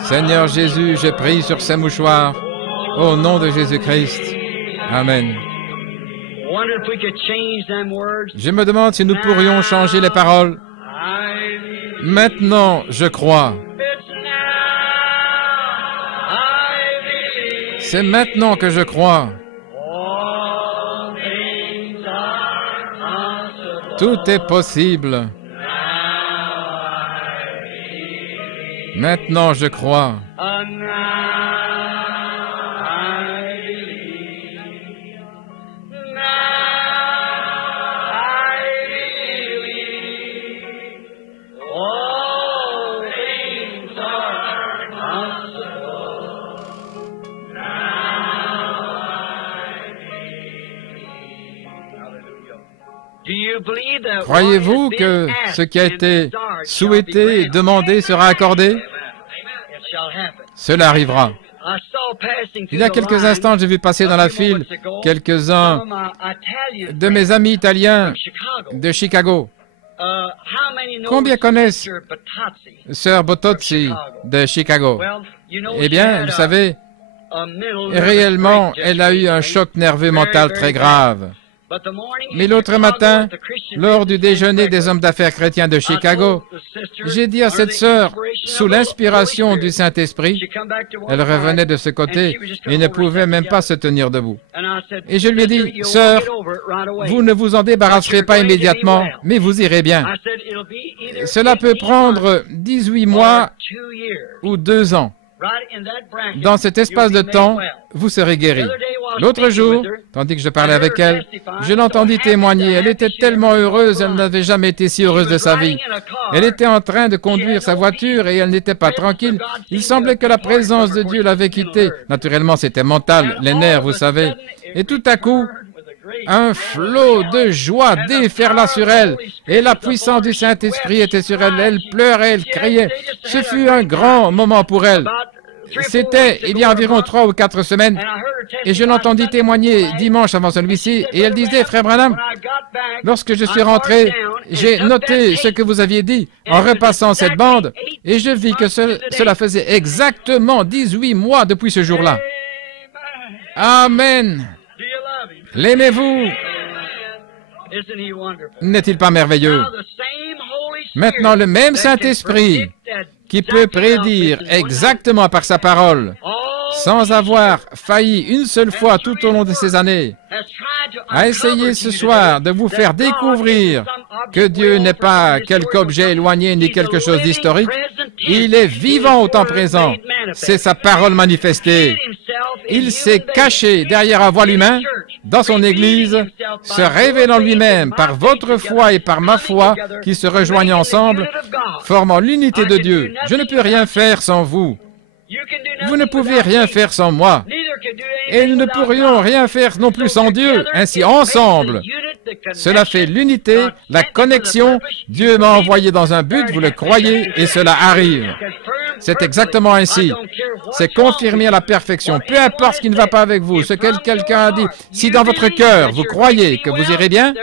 Seigneur Jésus, je prie sur ces mouchoirs, au nom de Jésus-Christ. Amen. Je me demande si nous pourrions changer les paroles. Maintenant, je crois. C'est maintenant que je crois. Tout est possible. Maintenant, je crois. Croyez-vous que ce qui a été souhaité et demandé sera accordé? Cela arrivera. Il y a quelques instants, j'ai vu passer dans la file quelques-uns de mes amis italiens de Chicago. Combien connaissent Sœur Bottozzi de Chicago? Eh bien, vous savez, réellement, elle a eu un choc nerveux mental très grave. Mais l'autre matin, lors du déjeuner des hommes d'affaires chrétiens de Chicago, j'ai dit à cette sœur, sous l'inspiration du Saint-Esprit, elle revenait de ce côté et ne pouvait même pas se tenir debout. Et je lui ai dit, sœur, vous ne vous en débarrasserez pas immédiatement, mais vous irez bien. Cela peut prendre 18 mois ou 2 ans. Dans cet espace de temps, vous serez guéri. L'autre jour, tandis que je parlais avec elle, je l'entendis témoigner. Elle était tellement heureuse, elle n'avait jamais été si heureuse de sa vie. Elle était en train de conduire sa voiture et elle n'était pas tranquille. Il semblait que la présence de Dieu l'avait quittée. Naturellement, c'était mental, les nerfs, vous savez. Et tout à coup, un flot de joie déferla sur elle, et la puissance du Saint-Esprit était sur elle. Elle pleurait, elle criait. Ce fut un grand moment pour elle. C'était il y a environ 3 ou 4 semaines, et je l'entendis témoigner dimanche avant celui-ci, et elle disait, Frère Branham, lorsque je suis rentré, j'ai noté ce que vous aviez dit en repassant cette bande, et je vis que cela faisait exactement 18 mois depuis ce jour-là. Amen. L'aimez-vous? N'est-il pas merveilleux? Maintenant, le même Saint-Esprit qui peut prédire exactement par sa parole, sans avoir failli une seule fois tout au long de ces années, a essayé ce soir de vous faire découvrir que Dieu n'est pas quelque objet éloigné ni quelque chose d'historique. Il est vivant au temps présent. C'est sa parole manifestée. Il s'est caché derrière un voile humain dans son Église, se révélant lui-même par votre foi et par ma foi qui se rejoignent ensemble, formant l'unité de Dieu. Je ne peux rien faire sans vous. Vous ne pouvez rien faire sans moi. Et nous ne pourrions rien faire non plus sans Dieu. Ainsi, ensemble, cela fait l'unité, la connexion. Dieu m'a envoyé dans un but, vous le croyez, et cela arrive. C'est exactement ainsi. C'est confirmé à la perfection. Peu importe ce qui ne va pas avec vous, ce que quelqu'un a dit. Si dans votre cœur, vous croyez que vous irez bien,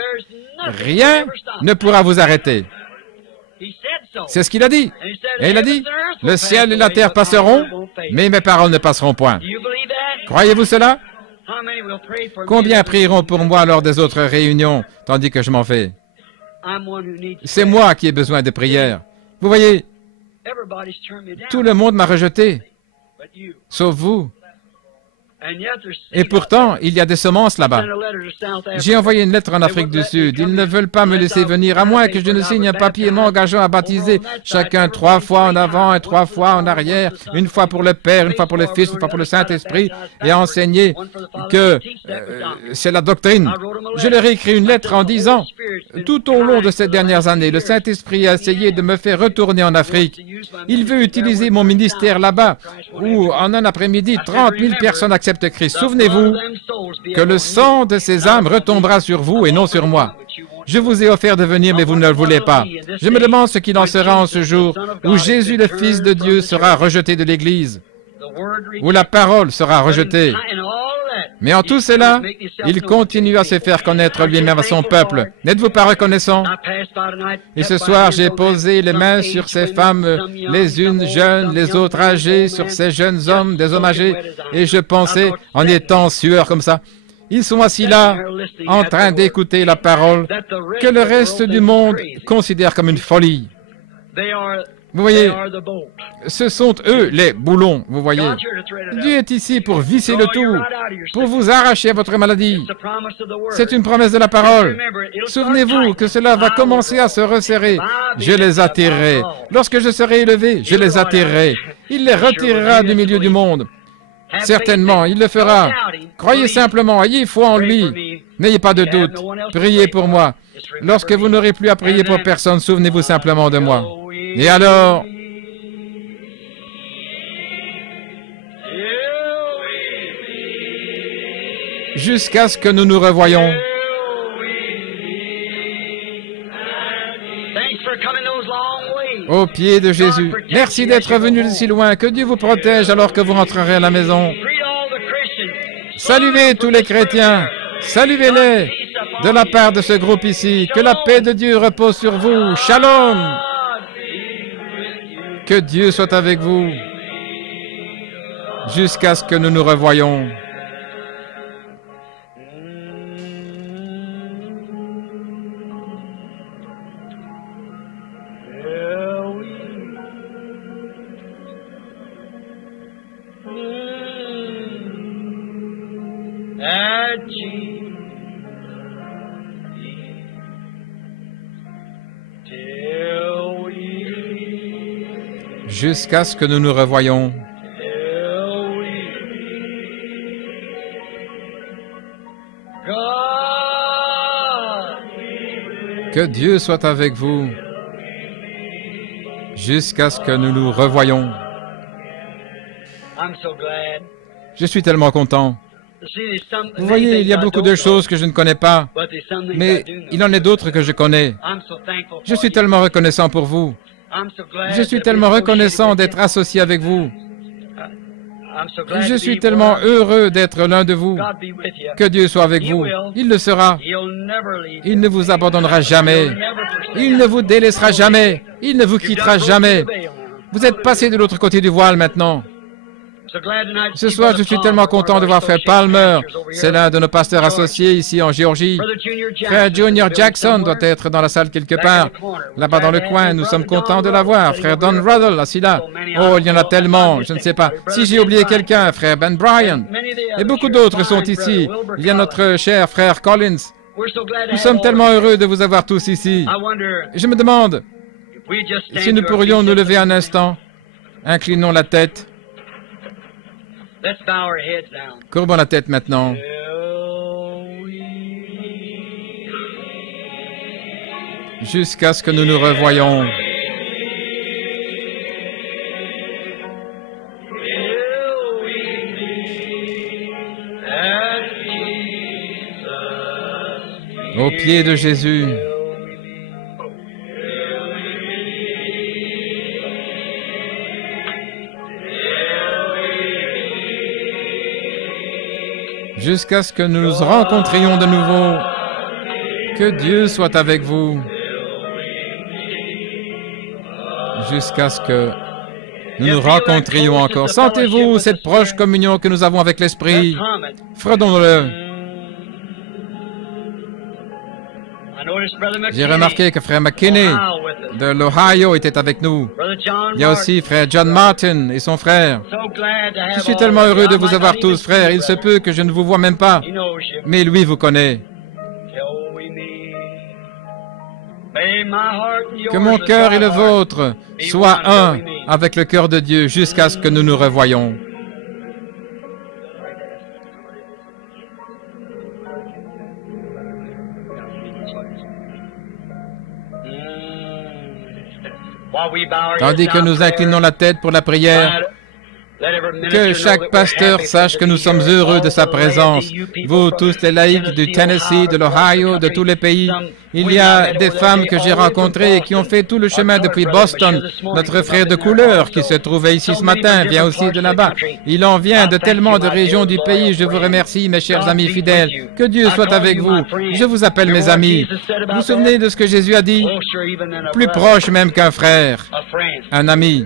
rien ne pourra vous arrêter. C'est ce qu'il a dit. Et il a dit, le ciel et la terre passeront, mais mes paroles ne passeront point. Croyez-vous cela? Combien prieront pour moi lors des autres réunions, tandis que je m'en fais? C'est moi qui ai besoin de prières. Vous voyez, tout le monde m'a rejeté, sauf vous. Et pourtant, il y a des semences là-bas. J'ai envoyé une lettre en Afrique du Sud. Ils ne veulent pas me laisser venir, à moins que je ne signe un papier m'engageant à baptiser chacun 3 fois en avant et 3 fois en arrière, une fois pour le Père, une fois pour le Fils, une fois pour le Saint-Esprit, et à enseigner que c'est la doctrine. Je leur ai écrit une lettre en disant, tout au long de ces dernières années, le Saint-Esprit a essayé de me faire retourner en Afrique. Il veut utiliser mon ministère là-bas, où en un après-midi, 30 000 personnes acceptent Christ. Souvenez-vous que le sang de ces âmes retombera sur vous et non sur moi. Je vous ai offert de venir, mais vous ne le voulez pas. Je me demande ce qu'il en sera en ce jour où Jésus, le Fils de Dieu, sera rejeté de l'Église, où la parole sera rejetée. Mais en tout cela, il continue à se faire connaître lui-même à son peuple. N'êtes-vous pas reconnaissant? Et ce soir, j'ai posé les mains sur ces femmes, les unes jeunes, les autres âgées, sur ces jeunes hommes, des hommes âgés, et je pensais, en étant en sueur comme ça, ils sont assis là, en train d'écouter la parole que le reste du monde considère comme une folie. Vous voyez, ce sont eux les boulons, vous voyez. Dieu est ici pour visser le tout, pour vous arracher à votre maladie. C'est une promesse de la parole. Souvenez-vous que cela va commencer à se resserrer. Je les attirerai. Lorsque je serai élevé, je les attirerai. Il les retirera du milieu du monde. Certainement, il le fera. Croyez simplement, ayez foi en lui. N'ayez pas de doute. Priez pour moi. Lorsque vous n'aurez plus à prier pour personne, souvenez-vous simplement de moi. Et alors, jusqu'à ce que nous nous revoyions. Au pied de Jésus. Merci d'être venu de si loin. Que Dieu vous protège alors que vous rentrerez à la maison. Saluez tous les chrétiens. Saluez-les de la part de ce groupe ici. Que la paix de Dieu repose sur vous. Shalom. Que Dieu soit avec vous jusqu'à ce que nous nous revoyions. Jusqu'à ce que nous nous revoyions. Que Dieu soit avec vous jusqu'à ce que nous nous revoyions. Je suis tellement content. Vous voyez, il y a beaucoup de choses que je ne connais pas, mais il en est d'autres que je connais. Je suis tellement reconnaissant pour vous. Je suis tellement reconnaissant d'être associé avec vous. Je suis tellement heureux d'être l'un de vous. Que Dieu soit avec vous. Il le sera. Il ne vous abandonnera jamais. Il ne vous délaissera jamais. Il ne vous quittera jamais. Vous êtes passé de l'autre côté du voile maintenant. Ce soir, je suis tellement content de voir Frère Palmer. C'est l'un de nos pasteurs associés ici en Géorgie. Frère Junior Jackson doit être dans la salle quelque part. Là-bas dans le coin, nous sommes contents de l'avoir. Frère Don Ruddle, assis là. Oh, il y en a tellement, je ne sais pas. Si j'ai oublié quelqu'un, Frère Ben Bryan. Et beaucoup d'autres sont ici. Il y a notre cher Frère Collins. Nous sommes tellement heureux de vous avoir tous ici. Je me demande si nous pourrions nous lever un instant. Inclinons la tête. Courbons la tête maintenant. Jusqu'à ce que nous nous revoyions. Aux pieds de Jésus. Jusqu'à ce que nous nous rencontrions de nouveau. Que Dieu soit avec vous. Jusqu'à ce que nous nous rencontrions encore. Sentez-vous cette proche communion que nous avons avec l'Esprit? Fredonnons-le. J'ai remarqué que Frère McKinney de l'Ohio était avec nous. Il y a aussi Frère John Martin et son frère. Je suis tellement heureux de vous avoir tous, frères. Il se peut que je ne vous vois même pas, mais lui vous connaît. Que mon cœur et le vôtre soient un avec le cœur de Dieu jusqu'à ce que nous nous revoyions. Tandis que nous inclinons la tête pour la prière, que chaque pasteur sache que nous sommes heureux de sa présence. Vous tous les laïcs du Tennessee, de l'Ohio, de tous les pays. Il y a des femmes que j'ai rencontrées et qui ont fait tout le chemin depuis Boston. Notre frère de couleur qui se trouvait ici ce matin vient aussi de là-bas. Il en vient de tellement de régions du pays. Je vous remercie, mes chers amis fidèles. Que Dieu soit avec vous. Je vous appelle mes amis. Vous vous souvenez de ce que Jésus a dit? Plus proche même qu'un frère, un ami.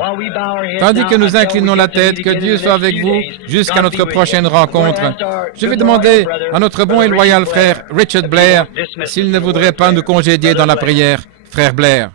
Tandis que nous inclinons la tête, que Dieu soit avec vous jusqu'à notre prochaine rencontre. Je vais demander à notre bon et loyal frère Richard Blair s'il ne voudrait pas nous congédier dans la prière. Frère Blair.